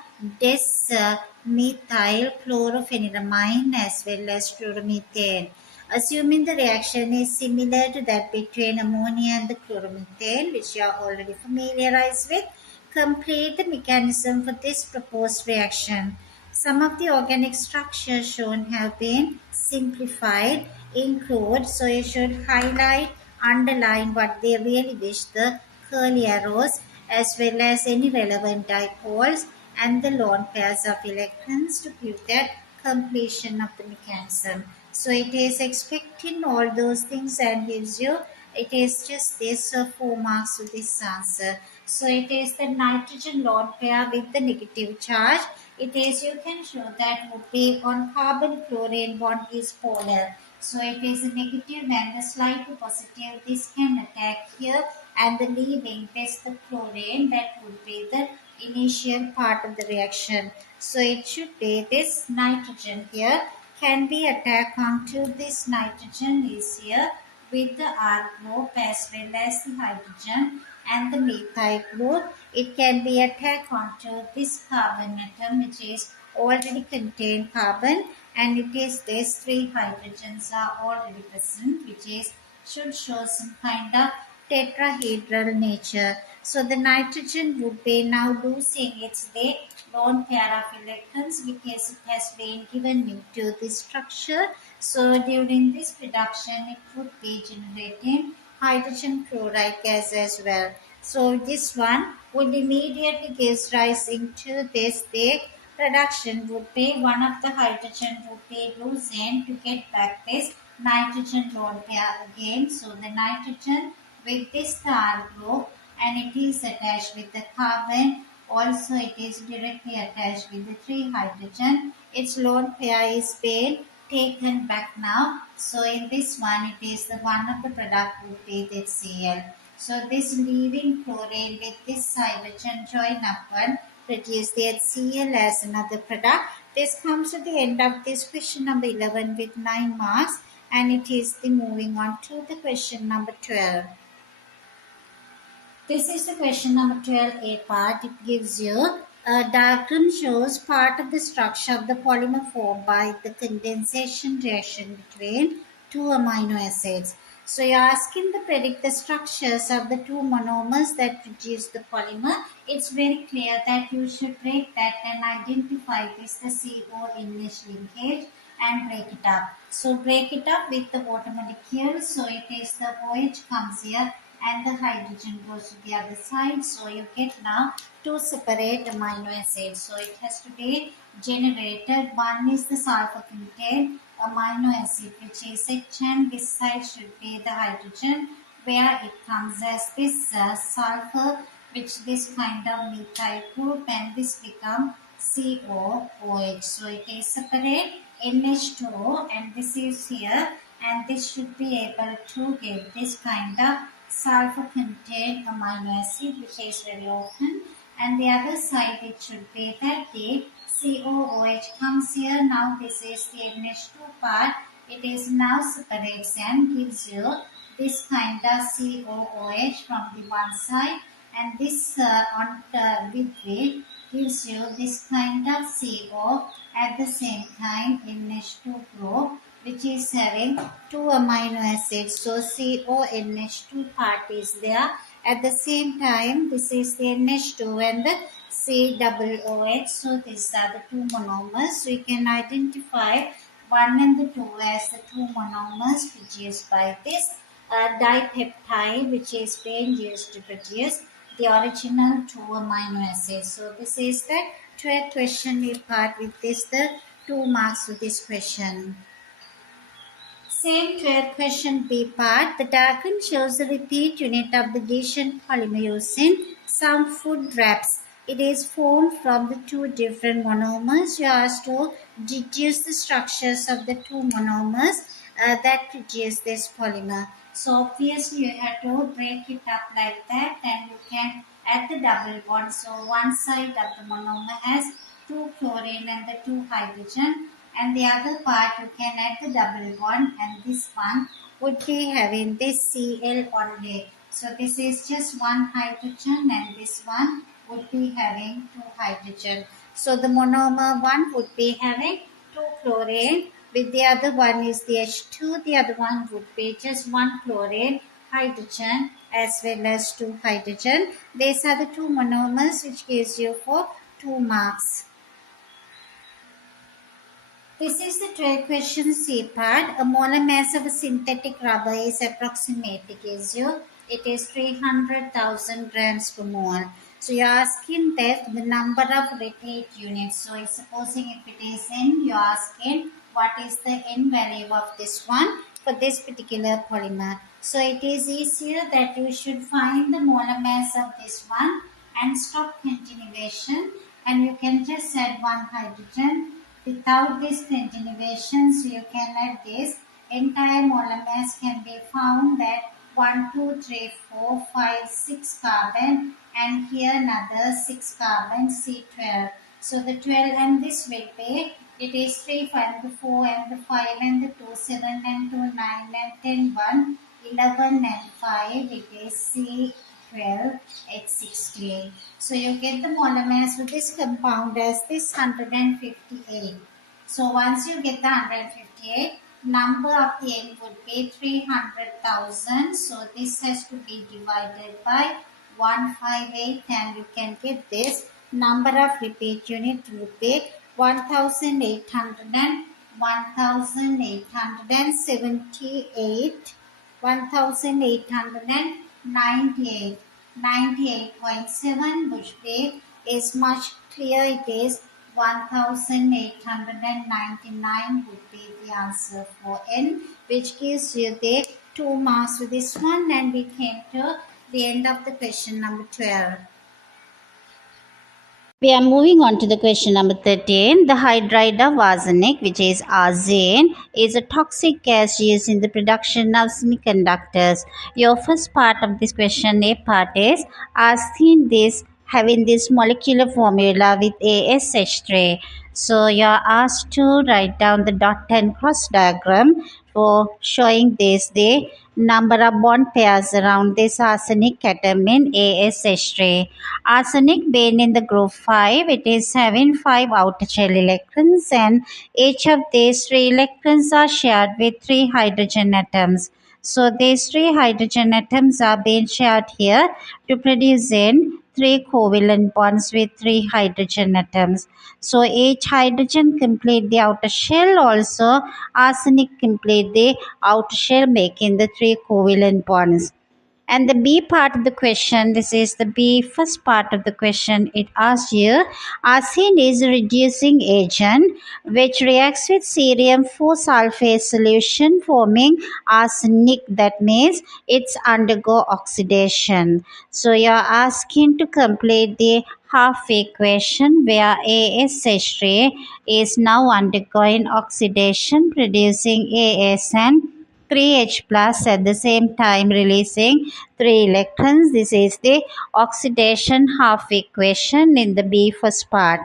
methyl chlorophenyramine as well as chloromethane. Assuming the reaction is similar to that between ammonia and the chloromethane, which you are already familiarized with, complete the mechanism for this proposed reaction. Some of the organic structures shown have been simplified, include, so you should highlight, underline what they really wish, the curly arrows, as well as any relevant dipoles and the lone pairs of electrons to give that completion of the mechanism. So it is expecting all those things and gives you, it is just this 4 marks with this answer. So it is the nitrogen lone pair with the negative charge. It is, you can show that would be on carbon chlorine bond is polar. So it is a negative and the slightly positive. This can attack here and the leaving this the chlorine, that would be the initial part of the reaction. So it should be this nitrogen here can be attacked onto this nitrogen is here with the R group as well as the hydrogen and the methyl group. It can be attacked onto this carbon atom which is already contain carbon, and it is these 3 hydrogens are already present, which is should show some kind of tetrahedral nature. So the nitrogen would be now losing its the lone pair of electrons because it has been given into this structure. So during this reduction it would be generating hydrogen chloride gas as well. So this one would immediately gives rise into this. The production would be one of the hydrogen would be losing to get back this nitrogen lone pair again. So the nitrogen with this star group and it is attached with the carbon. Also it is directly attached with the 3 hydrogen. Its lone pair is being taken back now. So in this one it is the one of the product would be the Cl. So this leaving chlorine with this hydrogen join up one produce the HCl as another product. This comes to the end of this question number 11 with 9 marks, and it is the moving on to the question number 12. This is the question number 12A part. It gives you a diagram shows part of the structure of the polymer formed by the condensation reaction between 2 amino acids. So you are asking to predict the structures of the 2 monomers that produce the polymer. It's very clear that you should break that and identify this the CO initial linkage and break it up. So break it up with the water molecule. So it is the OH comes here and the hydrogen goes to the other side. So you get now 2 separate amino acids. So it has to be generated. One is the sulfur contained amino acid which is H, and this side should be the hydrogen where it comes as this sulfur, which this kind of methyl group, and this become COOH. So it is separate NH2 and this is here, and this should be able to give this kind of sulfur contained amino acid which is very often, and the other side it should be that the COOH comes here. Now this is the NH2 part. It is now separates and gives you this kind of COOH from the one side, and this on with it gives you this kind of CO at the same time NH2 group which is having 2 amino acids. So CONH2 part is there. At the same time this is the NH2 and the COOH. So these are the 2 monomers. We can identify 1 and the 2 as the 2 monomers produced by this dipeptide which is being used to produce the original two amino acids. So this is the 12th question we part with this the 2 marks with this question. Same 12th question B part. The diagram shows the repeat unit of the addition polymer used in some food wraps. It is formed from the two different monomers. You are asked to deduce the structures of the two monomers that produce this polymer. So obviously you have to break it up like that, and you can add the double bond. So one side of the monomer has 2 chlorine and the 2 hydrogen, and the other part you can add the double bond, and this one would be having this Cl only. So this is just 1 hydrogen, and this one would be having 2 hydrogen. So the monomer one would be having 2 chlorine, with the other one is the H2, the other one would be just 1 chlorine, hydrogen as well as 2 hydrogen. These are the 2 monomers which gives you for 2 marks. This is the 12th question C part. A molar mass of a synthetic rubber is approximately gives you. It is 300,000 grams per mole. So you are asking that the number of repeat units. So supposing if it is N, you are asking what is the N value of this one for this particular polymer. So it is easier that you should find the molar mass of this one and stop continuation, and you can just add 1 hydrogen. Without this continuation, so you can add this entire molar mass can be found that 1, 2, 3, 4, 5, 6 carbon, and here another 6 carbon C12. So the 12 and this will be, it is 3 and the 4 and the 5 and the 2, 7 and 2, 9 and 10, 1, 11 and 5, it is C12, H68. So you get the molar mass with this compound as this 158. So once you get the 158, number of the N would be 300,000. So this has to be divided by 158, and you can get this number of repeat unit would be 1878, 1898, 98.7, which way is much clear. It is 1899 would be the answer for N, which gives you the 2 marks for this one, and we came to the end of the question number 12. We are moving on to the question number 13. The hydride of arsenic, which is arsine, is a toxic gas used in the production of semiconductors. Your first part of this question, A part, is arsine this having this molecular formula with ASH3. So you are asked to write down the dot and cross diagram for showing this the number of bond pairs around this arsenic atom in ASH3. Arsenic being in the group 5, it is having 5 outer shell electrons, and each of these 3 electrons are shared with 3 hydrogen atoms. So these 3 hydrogen atoms are being shared here to produce in 3 covalent bonds with 3 hydrogen atoms. So each hydrogen complete the outer shell, also arsenic complete the outer shell, making the 3 covalent bonds. And the B part of the question, this is the B first part of the question. It asks you, arsine is a reducing agent which reacts with cerium 4 sulfate solution forming arsenic. That means it's undergo oxidation. So you're asking to complete the half equation where ASH3 is now undergoing oxidation, producing AS and 3H plus, at the same time releasing 3 electrons. This is the oxidation half equation in the B first part.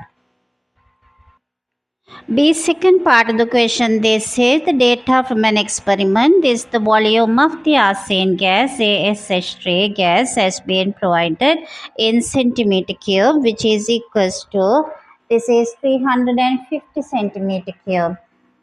B second part of the question, they say the data from an experiment is the volume of the arsine gas, ASH3 gas, has been provided in centimeter cube, which is equals to, this is 350 centimeter cube.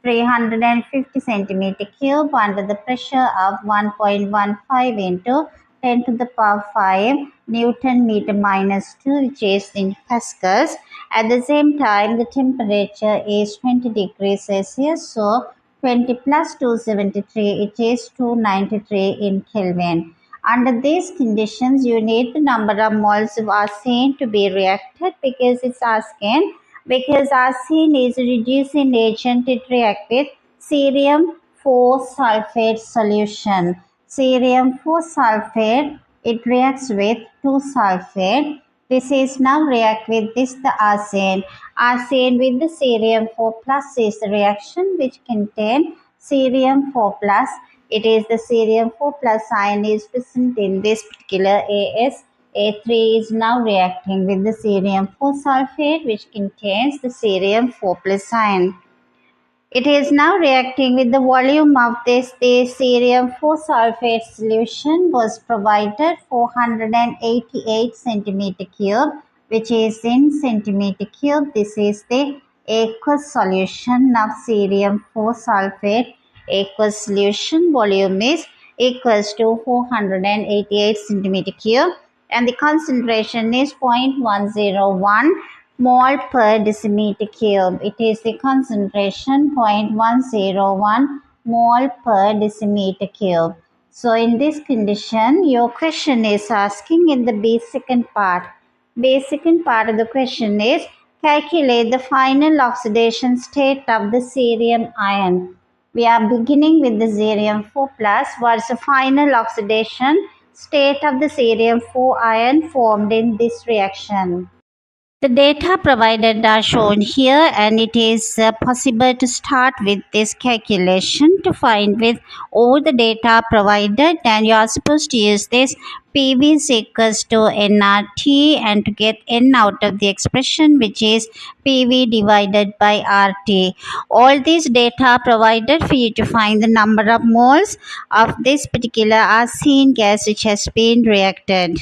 350 centimeter cube under the pressure of 1.15 into 10 to the power 5 Newton meter minus 2, which is in Pascals. At the same time, the temperature is 20 degrees Celsius. So 20 plus 273, it is 293 in Kelvin. Under these conditions, you need the number of moles of arsine to be reacted because it's asking, because arsine is a reducing agent, it reacts with cerium 4 sulfate solution. Cerium 4 sulfate, it reacts with 2 sulfate. This is now react with this the arsine. Arsine with the cerium 4 plus is the reaction which contain cerium 4 plus. It is the cerium 4 plus ion is present in this particular AS. A3 is now reacting with the cerium 4 sulfate which contains the cerium 4 plus ion. It is now reacting with the volume of this. The cerium 4 sulfate solution was provided 488 centimeter cube, which is in centimeter cube. This is the aqueous solution of cerium 4 sulfate. Aqueous solution volume is equals to 488 centimeter cube and the concentration is 0.101 mole per decimeter cube. It is the concentration 0.101 mole per decimeter cube. So in this condition, your question is asking in the basic part. Basic part of the question is calculate the final oxidation state of the cerium ion. We are beginning with the cerium 4 plus. What's the final oxidation state of the cerium 4 ion formed in this reaction? The data provided are shown here and it is possible to start with this calculation to find with all the data provided, and you are supposed to use this PV is equals to nRT and to get N out of the expression which is PV divided by RT. All these data provided for you to find the number of moles of this particular arsine gas which has been reacted.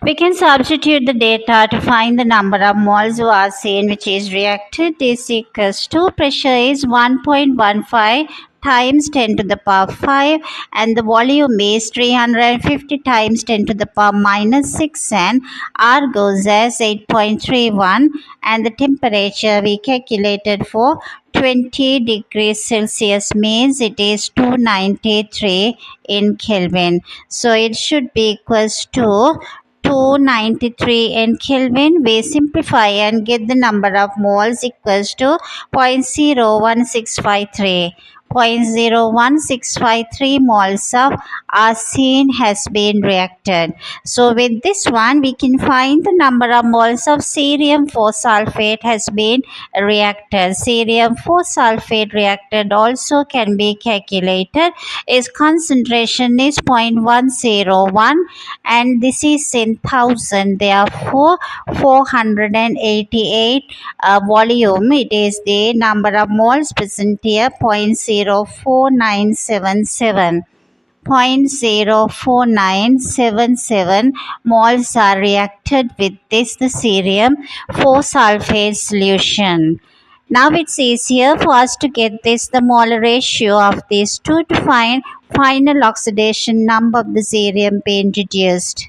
We can substitute the data to find the number of moles of arsine which is reacted is equals to pressure is 1.15 times 10 to the power 5 and the volume is 350 times 10 to the power minus 6 and R goes as 8.31 and the temperature we calculated for 20 degrees Celsius means it is 293 in Kelvin. So it should be equals to 293 in Kelvin. We simplify and get the number of moles equals to 0.01653. 0.01653 moles of arsine has been reacted. So with this one we can find the number of moles of cerium 4 sulfate has been reacted. Cerium 4 sulfate reacted also can be calculated. Its concentration is 0.101 and this is in thousand, therefore 488 volume, it is the number of moles present here 0.04977. 0.04977 moles are reacted with this the cerium 4 sulfate solution. Now it's easier for us to get this the molar ratio of these two to find final oxidation number of the cerium being reduced.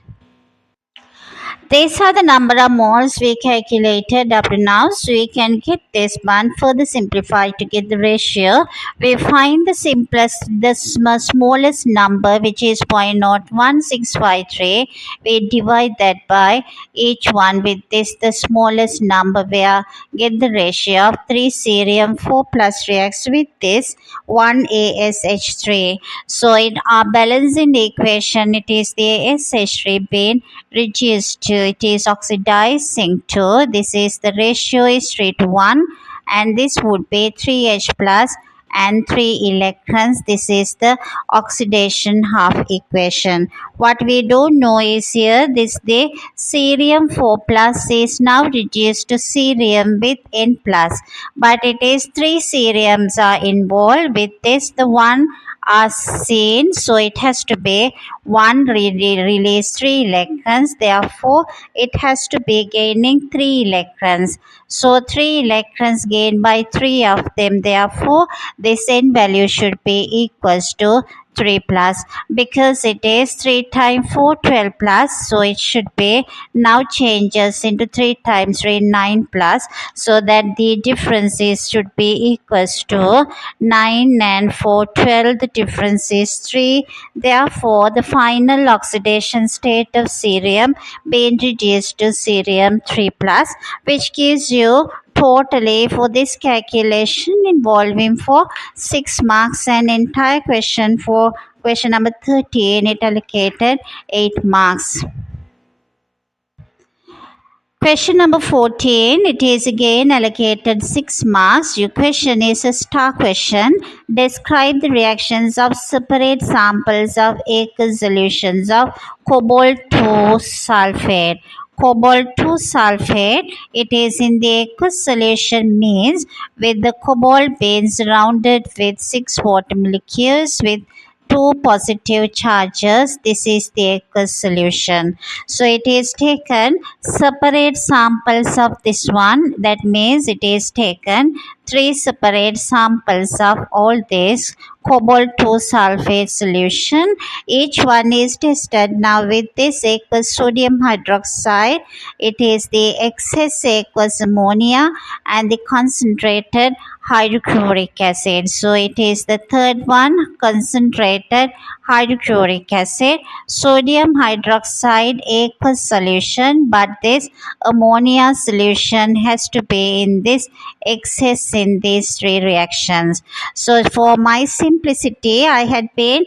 These are the number of moles we calculated up to now. So we can get this one further simplified to get the ratio. We find the simplest, the smallest number which is 0.01653. We divide that by each one with this the smallest number where get the ratio of 3 cerium 4 plus reacts with this 1 ASH3. So in our balancing equation it is the ASH3 being reduced to it is oxidizing to this is the ratio is 3 to 1 and this would be 3H plus and 3 electrons. This is the oxidation half equation. What we don't know is here this the cerium 4 plus is now reduced to cerium with N plus, but it is 3 ceriums are involved with this the one arsine, so it has to be one release 3 electrons, therefore it has to be gaining 3 electrons. So 3 electrons gained by 3 of them, therefore this N value should be equals to 3 plus, because it is 3 times 4 12 plus, so it should be now changes into 3 times 3 9 plus, so that the differences should be equals to 9 and 4 12. The difference is 3. Therefore, the final oxidation state of cerium being reduced to cerium 3 plus, which gives you totally for this calculation involving for 6 marks, and entire question for question number 13 it allocated 8 marks. Question number 14, it is again allocated 6 marks. Your question is a star question. Describe the reactions of separate samples of aqueous solutions of cobalt 2 sulfate. Cobalt 2 sulfate, it is in the aqueous solution means with the cobalt being surrounded with 6 water molecules with 2 positive charges. This is the aqueous solution. So it is taken separate samples of this one. That means it is taken 3 separate samples of all this cobalt 2 sulfate solution. Each one is tested now with this aqueous sodium hydroxide. It is the excess aqueous ammonia and the concentrated hydrochloric acid. So it is the third one, concentrated hydrochloric acid, sodium hydroxide aqueous solution, but this ammonia solution has to be in this excess in these 3 reactions. So for my simplicity, I had been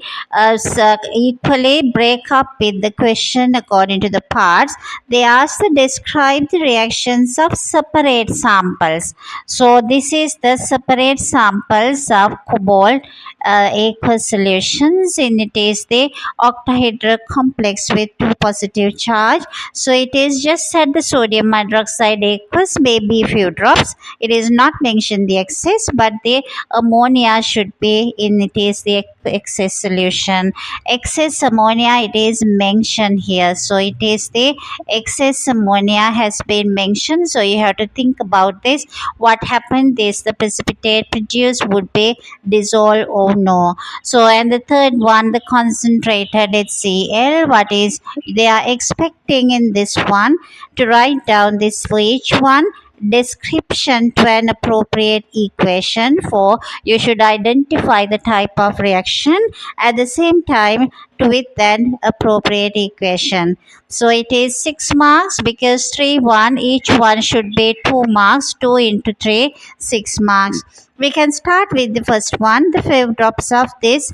equally break up with the question according to the parts. They asked to describe the reactions of separate samples. So this is the separate samples of cobalt aqueous solutions, and it is the octahedral complex with 2 positive charge. So it is just said the sodium hydroxide aqueous, maybe few drops. It is not mentioned the excess, but the ammonia should be in, it is the excess solution. Excess ammonia it is mentioned here, so it is the excess ammonia has been mentioned. So you have to think about this. What happened is the precipitate produced would be dissolved or no. So and the third one, the concentrated HCl, what is they are expecting in this one to write down this for each one description to an appropriate equation. For you should identify the type of reaction at the same time to with an appropriate equation. So it is 6 marks because 3 1 each one should be 2 marks. 2 into 3 6 marks. We can start with the first one, the 5 drops of this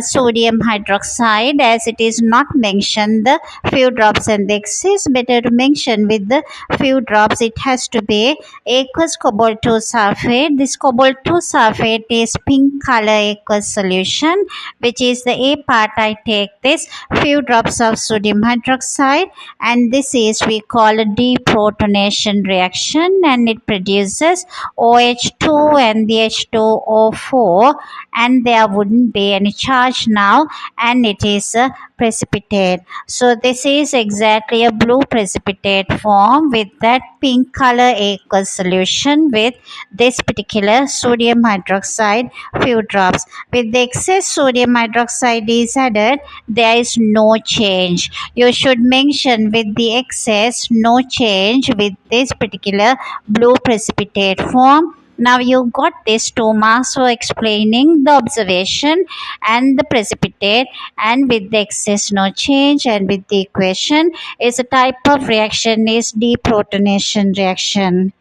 sodium hydroxide, as it is not mentioned the few drops and the excess. Better to mention with the few drops. It has to be aqueous cobalt 2 sulfate. This cobalt 2 sulfate is pink color aqueous solution, which is the A part. I take this few drops of sodium hydroxide, and this is we call a deprotonation reaction, and it produces OH2 and the H2O4, and there wouldn't be any charge now, and it is a precipitate. So this is exactly a blue precipitate form with that pink color aqueous solution with this particular sodium hydroxide few drops. With the excess sodium hydroxide is added, there is no change. You should mention with the excess no change with this particular blue precipitate form. Now you got this 2 marks for explaining the observation and the precipitate, and with the excess no change, and with the equation is a type of reaction is deprotonation reaction.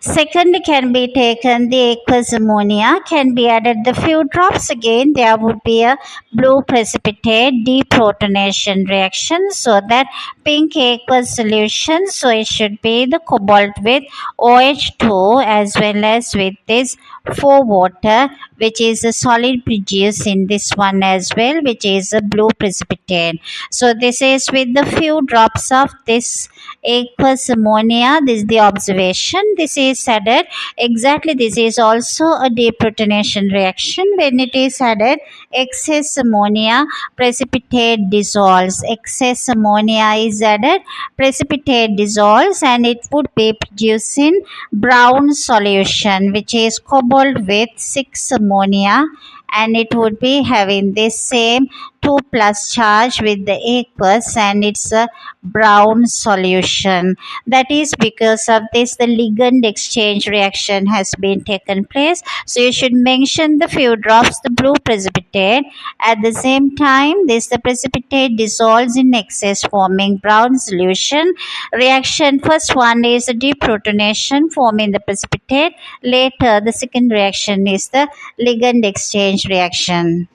Second can be taken the aqueous ammonia, can be added the few drops, again there would be a blue precipitate deprotonation reaction. So that pink aqueous solution, so it should be the cobalt with OH2 as well as with this 4 water, which is a solid produced in this one as well, which is a blue precipitate. So this is with the few drops of this aqueous ammonia. This is the observation. This is added exactly, this is also a deprotonation reaction. When it is added excess ammonia, precipitate dissolves. Excess ammonia is added, precipitate dissolves, and it would be producing brown solution, which is cobalt with 6 ammonia and it would be having this same 2 plus charge with the aqueous, and it's a brown solution. That is because of this the ligand exchange reaction has been taken place. So you should mention the few drops the blue precipitate. At the same time, this the precipitate dissolves in excess forming brown solution. Reaction first one is the deprotonation forming the precipitate. Later the second reaction is the ligand exchange reaction.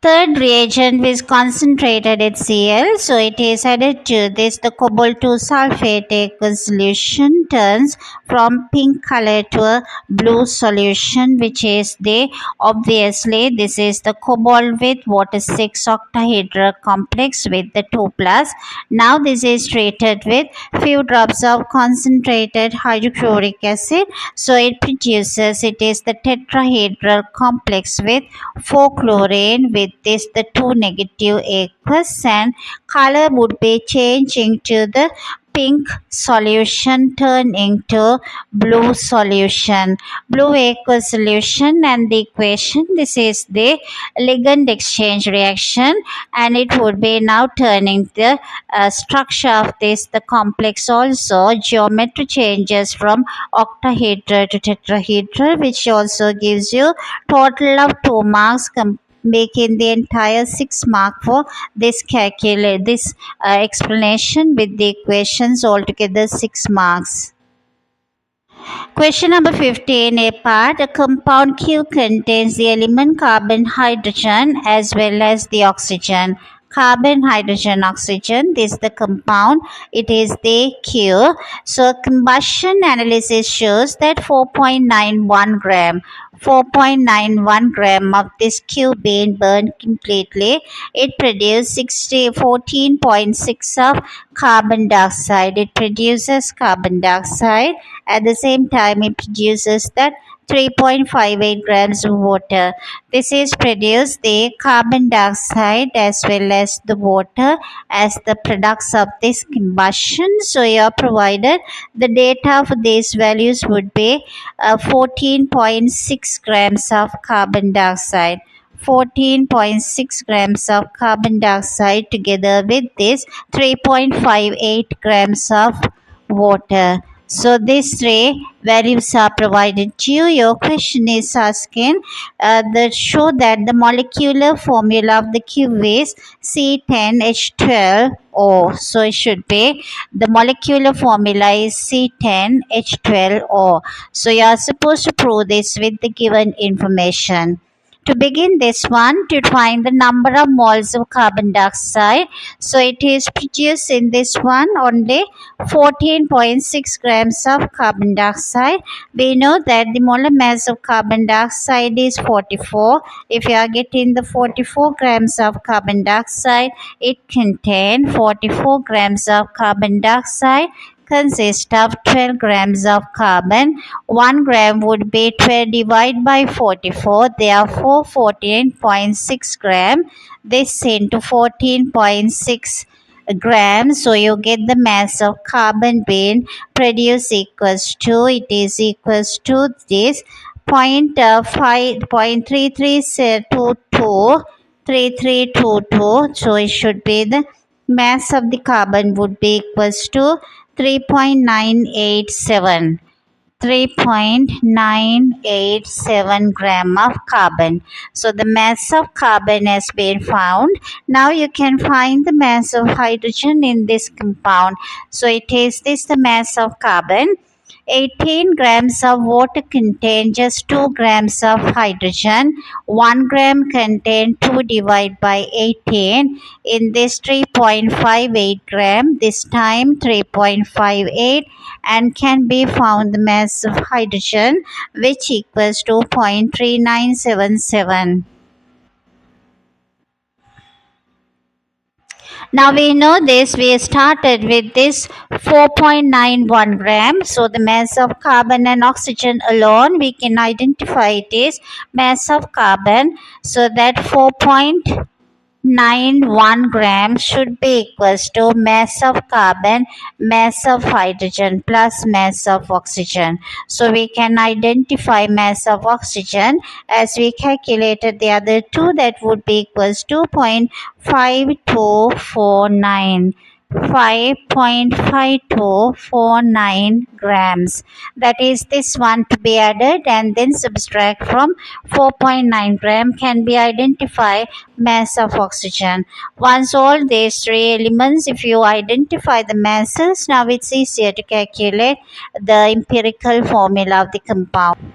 Third reagent is concentrated HCl. So it is added to this. The cobalt 2 sulfate aqueous solution turns from pink color to a blue solution, which is the obviously this is the cobalt with water 6 octahedral complex with the 2 plus. Now this is treated with few drops of concentrated hydrochloric acid. So it produces it is the tetrahedral complex with 4 chlorine with this the 2 negative aqueous, and color would be changing to the pink solution turn into blue solution, blue aqueous solution, and the equation this is the ligand exchange reaction, and it would be now turning the structure of this the complex also geometry changes from octahedral to tetrahedral, which also gives you total of 2 marks making the entire 6 mark for this calculate this explanation with the equations altogether 6 marks. Question number 15, a part. A compound Q contains the element carbon, hydrogen as well as the oxygen. Carbon, hydrogen, oxygen. This is the compound. It is the Q. So combustion analysis shows that 4.91 gram. 4.91 gram of this Q being burned completely. It produced 14.6 of carbon dioxide. It produces carbon dioxide. At the same time, it produces that 3.58 grams of water. This is produced the carbon dioxide as well as the water as the products of this combustion. So you are provided the data for these values would be 14.6 grams of carbon dioxide. 14.6 grams of carbon dioxide together with this 3.58 grams of water. So these three values are provided to you. Your question is asking that show that the molecular formula of the Q is C10H12O. So it should be the molecular formula is C10H12O. So you are supposed to prove this with the given information. To begin this one, to find the number of moles of carbon dioxide, so it is produced in this one only 14.6 grams of carbon dioxide. We know that the molar mass of carbon dioxide is 44. If you are getting the 44 grams of carbon dioxide, it contains 44 grams of carbon dioxide consist of 12 grams of carbon. 1 gram would be 12 divided by 44, therefore 14.6 gram. This into 14.6 grams, so you get the mass of carbon being produced equals to, it is equals to this 0.3322, so it should be the mass of the carbon would be equals to 3.987. 3.987 gram of carbon. So the mass of carbon has been found. Now you can find the mass of hydrogen in this compound. So it is this the mass of carbon. 18 grams of water contain just 2 grams of hydrogen. 1 gram contain 2 divided by 18. In this 3.58 gram, this time 3.58, and can be found the mass of hydrogen, which equals to 0.3977. Now we know this, we started with this 4.91 gram. So the mass of carbon and oxygen alone, we can identify it is mass of carbon. So that 0.91 grams should be equals to mass of carbon, mass of hydrogen plus mass of oxygen. So we can identify mass of oxygen as we calculated the other two, that would be equals to 0.5249. 5.5249 grams. That is this one to be added and then subtract from 4.9 gram can be identified mass of oxygen. Once all these three elements, if you identify the masses, now it's easier to calculate the empirical formula of the compound.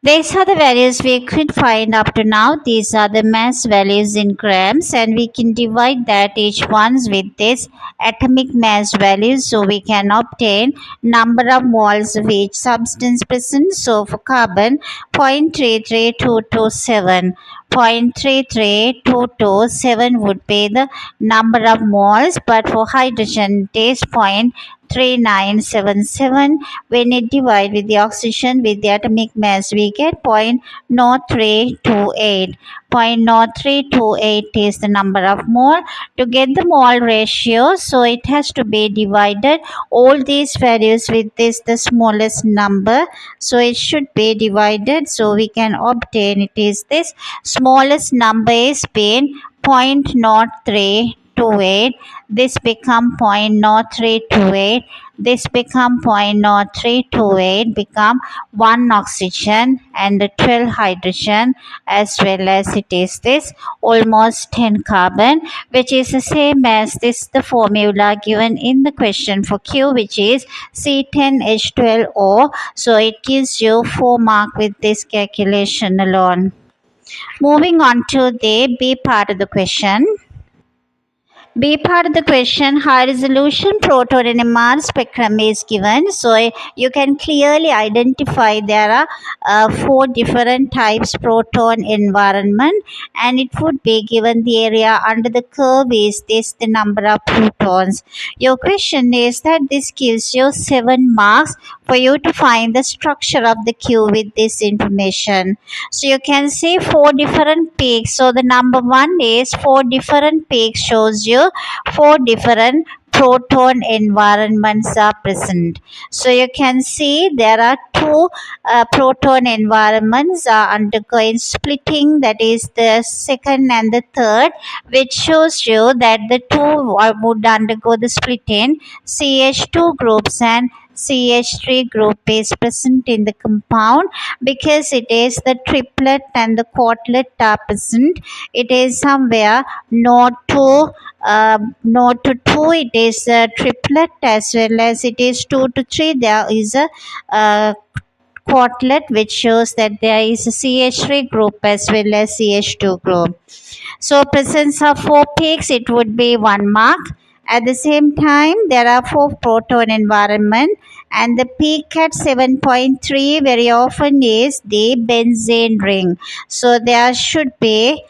These are the values we could find up to now. These are the mass values in grams, and we can divide that each ones with this atomic mass values, so we can obtain number of moles of each substance present. So for carbon, 0.33227. 0.33227 would be the number of moles, but for hydrogen it is 0.3977. When it divide with the oxygen with the atomic mass, we get 0.0328. 0.0328 is the number of mole. To get the mole ratio, so it has to be divided all these values with this the smallest number, so it should be divided, so we can obtain it is this smallest number is being 0.0328. This become 0.0328. This become 0.0328, become 1 oxygen and 12 hydrogen, as well as it is this almost 10 carbon, which is the same as this the formula given in the question for Q, which is C10H12O. So it gives you 4 mark with this calculation alone. Moving on to the B part of the question. B part of the question, high resolution proton NMR spectrum is given. So you can clearly identify there are 4 different types proton environment, and it would be given the area under the curve is this the number of protons. Your question is that this gives you 7 marks for you to find the structure of the Q with this information. So you can see 4 different peaks. So the number 1 is 4 different peaks shows you 4 different proton environments are present. So you can see there are 2 proton environments are undergoing splitting, that is the second and the third, which shows you that the 2 would undergo the splitting. CH2 groups and CH3 group is present in the compound because it is the triplet and the quartet are present. It is somewhere node to 2 it is a triplet, as well as it is 2 to 3 there is a quartet, which shows that there is a CH3 group as well as CH2 group. So presence of 4 peaks, it would be 1 mark. At the same time, there are 4 proton environment, and the peak at 7.3 very often is the benzene ring. So there should be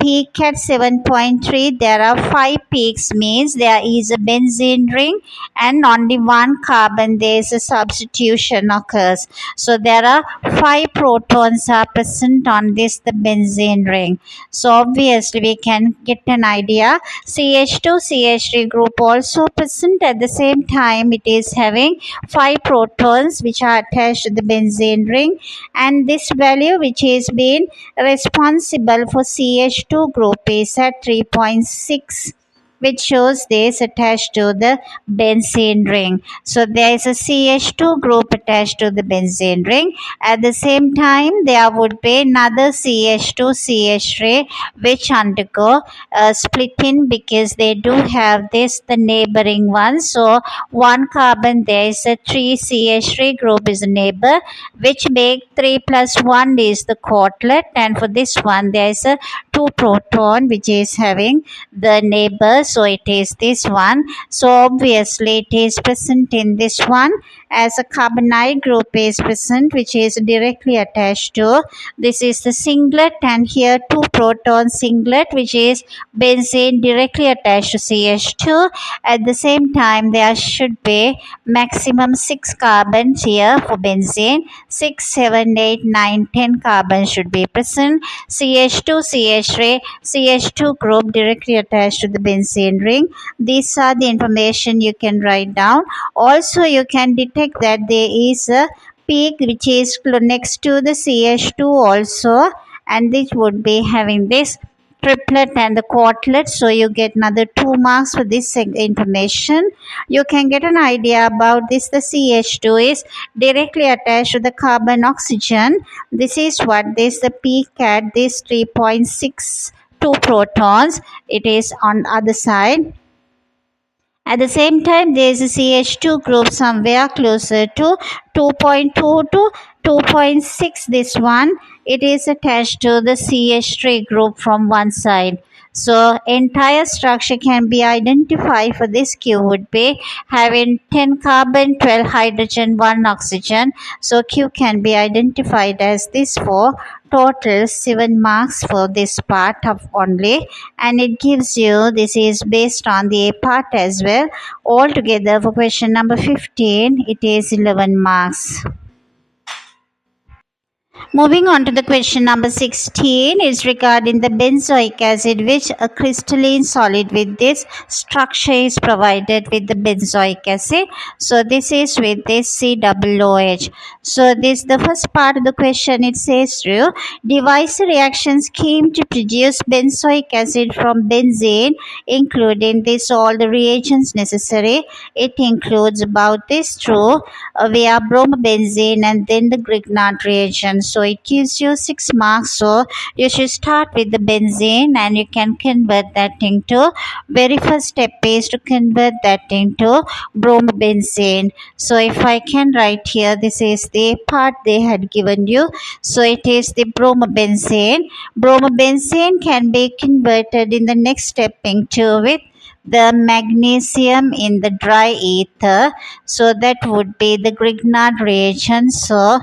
peak at 7.3. There are 5 peaks, means there is a benzene ring and only 1 carbon there is a substitution occurs. So there are 5 protons are present on this the benzene ring. So obviously we can get an idea. CH2 CH3 group also present. At the same time it is having 5 protons which are attached to the benzene ring, and this value which is being responsible for CH2 group is at 3.6, which shows this attached to the benzene ring. So there is a CH2 group attached to the benzene ring. At the same time, there would be another CH2 CH3 which undergo splitting because they do have this the neighboring one. So 1 carbon there is a 3 CH3 group is a neighbor, which make 3 plus 1 is the quartet, and for this one there is a 2 proton which is having the neighbor. so it is this one. So obviously it is present in this one, as a carbonide group is present which is directly attached to, this is the singlet, and here two proton singlet which is benzene directly attached to CH2. At the same time there should be maximum 6 carbons here for benzene. 6, 7, 8, 9, 10 carbons should be present. CH2, CH3, CH2 group directly attached to the benzene ring. These are the information you can write down. Also you can detect that there is a peak which is next to the CH2 also, and this would be having this triplet and the quartlet, so you get another 2 marks for this information. You can get an idea about this. The CH2 is directly attached to the carbon oxygen. This is what this the peak at this 3.62 protons, it is on other side. At the same time, there is a CH2 group somewhere closer to 2.2 to 2.6. This one, it is attached to the CH3 group from one side. So entire structure can be identified for this Q would be having 10 carbon, 12 hydrogen, 1 oxygen. So Q can be identified as this for total 7 marks for this part of only, and it gives you, this is based on the A part as well. Altogether for question number 15 it is 11 marks. Moving on to the question number 16 is regarding the benzoic acid, which a crystalline solid with this structure is provided with the benzoic acid. So this is with this COOH. So this the first part of the question, it says through devise a reaction scheme to produce benzoic acid from benzene, including this all the reagents necessary. It includes about this through via bromobenzene and then the Grignard reagent. So it gives you 6 marks. So you should start with the benzene and you can convert that into, very first step is to convert that into bromobenzene. So if I can write here, this is the part they had given you. So it is the bromobenzene. Bromobenzene can be converted in the next step into with the magnesium in the dry ether. So that would be the Grignard reagent. So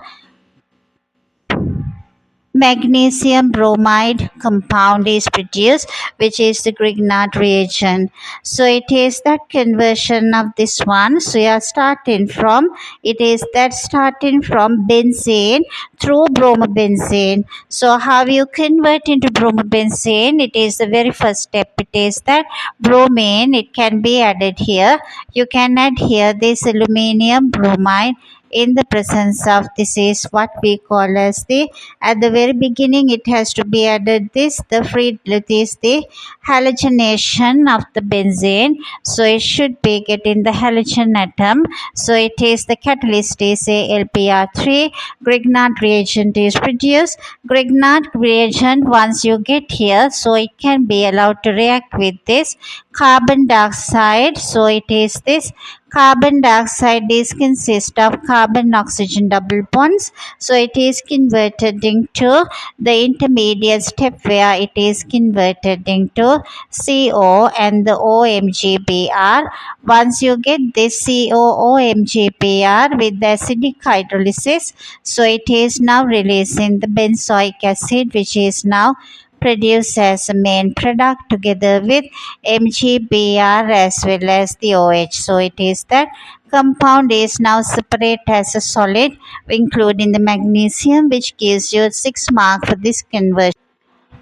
magnesium bromide compound is produced, which is the Grignard reagent. So it is that conversion of this one. So you are starting from, it is that starting from benzene through bromobenzene. So how you convert into bromobenzene, it is the very first step. It is that bromine, it can be added here. You can add here this aluminium bromide in the presence of, this is what we call as the, at the very beginning it has to be added this, the free, this the halogenation of the benzene. So it should be getting the halogen atom. So it is the catalyst is a LPR3. Grignard reagent is produced. Grignard reagent, once you get here, so it can be allowed to react with this carbon dioxide. So it is this carbon dioxide is consist of carbon oxygen double bonds. So it is converted into the intermediate step where it is converted into CO and the OMGBr. Once you get this COOMGBr with the acidic hydrolysis, so it is now releasing the benzoic acid, which is now produced as a main product together with MgBr as well as the OH. So it is that compound is now separate as a solid, including the magnesium, which gives you 6 marks for this conversion.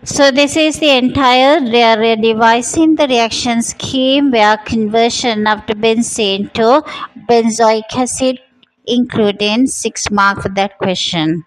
So this is the entire, they are devising the reaction scheme where conversion of the benzene to benzoic acid, including 6 marks for that question.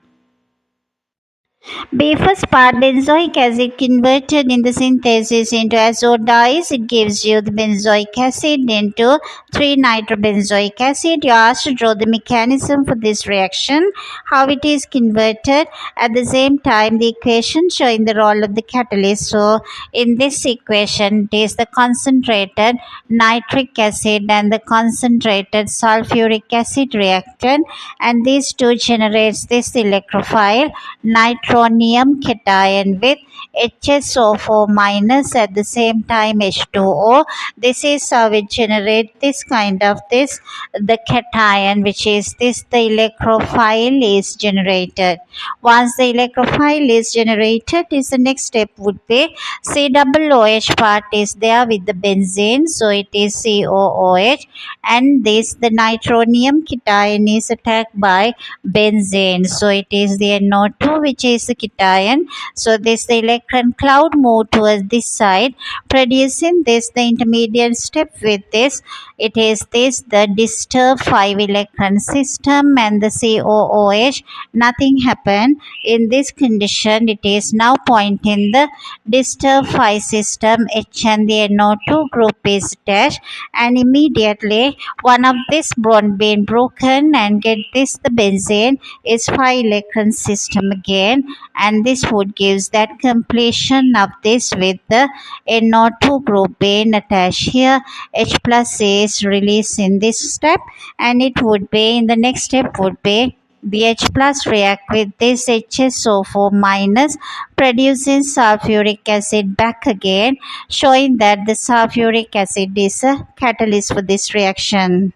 B first part, benzoic acid converted in the synthesis into azode dyes. It gives you the benzoic acid into 3-nitrobenzoic acid. You are asked to draw the mechanism for this reaction, how it is converted. At the same time, the equation showing the role of the catalyst. So in this equation, it is the concentrated nitric acid and the concentrated sulfuric acid reactant, and these two generates this electrophile nitric nitronium cation with HSO4 minus at the same time H2O. This is how we generate this kind of this the cation, which is this the electrophile is generated. Once the electrophile is generated, is the next step would be COOH part is there with the benzene, so it is COOH, and this the nitronium cation is attacked by benzene, so it is the NO2 which is the cation. So this the electron cloud move towards this side, producing this the intermediate step with this. It is this the disturbed 5 electron system and the COOH. Nothing happened in this condition. It is now pointing the disturbed 5 system H and the NO2 group is attached, and immediately one of this bond being broken and get this the benzene is 5 electron system again, and this would gives that completion of this with the NO2 group being attached here. H plus is released in this step, and it would be in the next step would be the H plus react with this HSO4 minus, producing sulfuric acid back again, showing that the sulfuric acid is a catalyst for this reaction.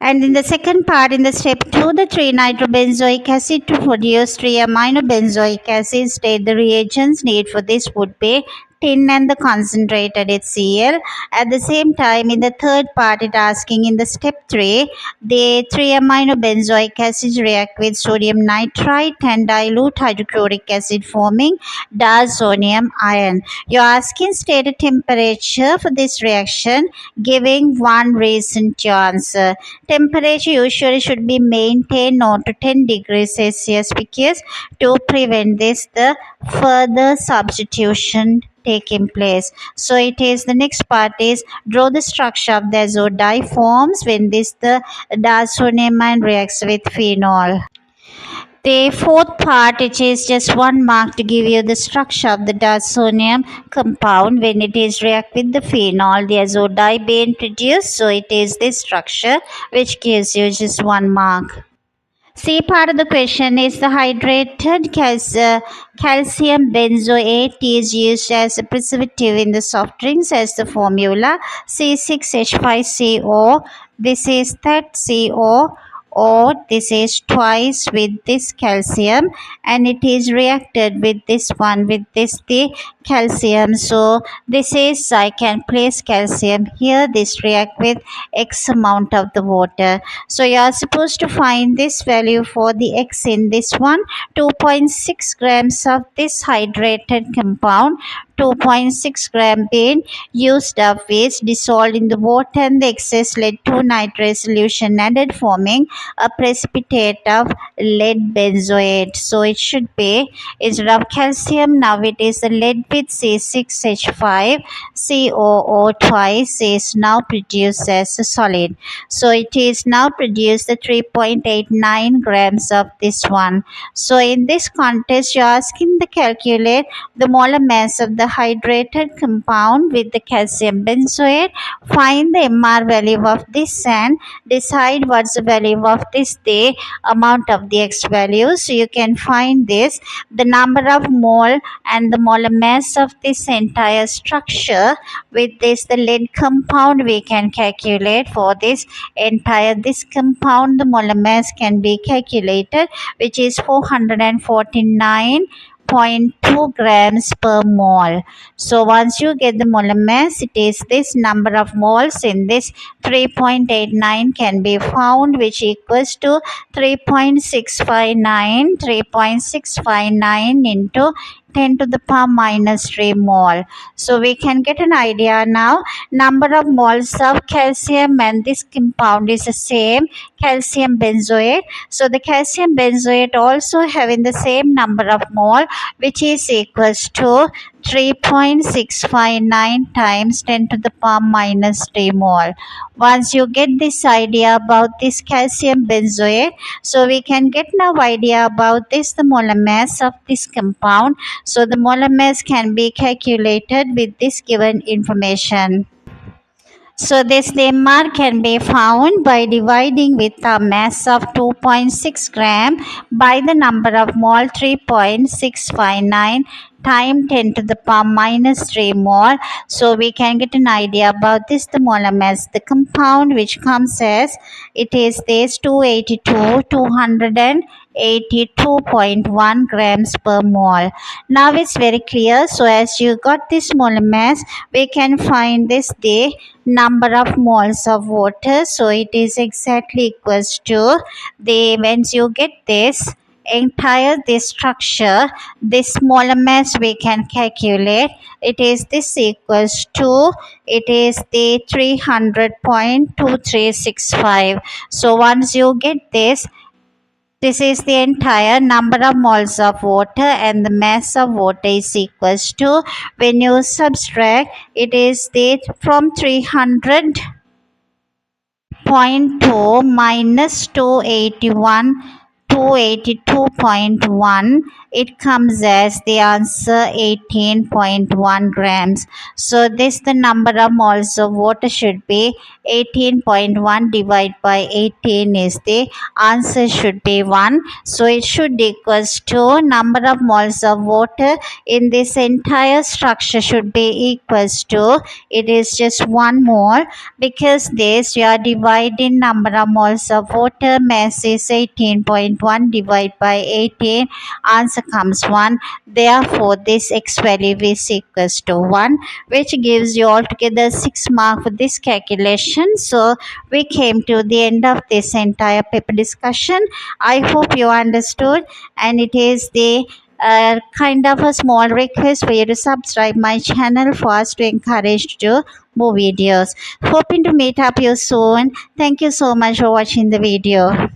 And in the second part, in the step 2, the 3-nitrobenzoic acid to produce 3-aminobenzoic acid state the reagents need for this would be tin and the concentrated HCl. At the same time, in the third part, it asking in the step 3, the 3-aminobenzoic acids react with sodium nitrite and dilute hydrochloric acid forming diazonium ion. You're asking state a temperature for this reaction, giving one reason to answer. Temperature usually should be maintained not to 10 degrees Celsius because to prevent this the further substitution taking place. So it is the next part is draw the structure of the azo diforms when this the diazonium ion reacts with phenol. The fourth part, which is just one mark to give you the structure of the diazonium compound when it is react with the phenol, the azodie being produced. So it is this structure which gives you just one mark. C part of the question is the hydrated calcium benzoate is used as a preservative in the soft drinks as the formula C6H5CO. This is that CO, or this is twice with this calcium, and it is reacted with this one with this the calcium. So this is I can place calcium here, this react with X amount of the water. So you are supposed to find this value for the X in this one. 2.6 grams of this hydrated compound, 2.6 gram being used up is dissolved in the water, and the excess led to nitrate solution added, forming a precipitate of lead benzoate. So it should be, instead of calcium, now it is the lead with C6H5 COO twice is now produced as a solid. So it is now produced the 3.89 grams of this one. So in this contest, you are asking to calculate the molar mass of the hydrated compound with the calcium benzoate. Find the MR value of this and decide what's the value of this, the amount of the X value. So you can find this, the number of mole and the molar mass of this entire structure with this the lead compound we can calculate for this entire this compound. The molar mass can be calculated, which is 449.2 grams per mole. So once you get the molar mass, it is this number of moles in this 3.89 can be found, which equals to 3.659 into 10 to the power minus 3 mole. So we can get an idea now. Number of moles of calcium and this compound is the same, calcium benzoate. So the calcium benzoate also having the same number of mole, which is equals to 3.659 times 10 to the power minus 3 mole. Once you get this idea about this calcium benzoate, so we can get now idea about this the molar mass of this compound. So the molar mass can be calculated with this given information. So this lemma can be found by dividing with a mass of 2.6 gram by the number of mole 3.659 times 10 to the power minus 3 mole. So we can get an idea about this, the molar mass. The compound which comes as, it is this 282.1 grams per mole. Now it's very clear. So as you got this molar mass, we can find this the number of moles of water. So it is exactly equals to the, once you get this entire this structure, this molar mass we can calculate. It is this equals to, it is the 300.2365. So once you get this is the entire number of moles of water, and the mass of water is equals to, when you subtract, it is the from 300.2 minus 282.1, it comes as the answer 18.1 grams. So this, the number of moles of water should be 18.1 divided by 18 is the answer should be 1. So it should equals to number of moles of water in this entire structure should be equals to, it is just 1 mole, because this you are dividing number of moles of water, mass is 18.1 divided by 18, answer comes 1. Therefore this x value is equals to 1, which gives you altogether 6 marks for this calculation. So we came to the end of this entire paper discussion. I hope you understood, and it is the kind of a small request for you to subscribe my channel for us to encourage to more videos. Hoping to meet up you soon. Thank you so much for watching the video.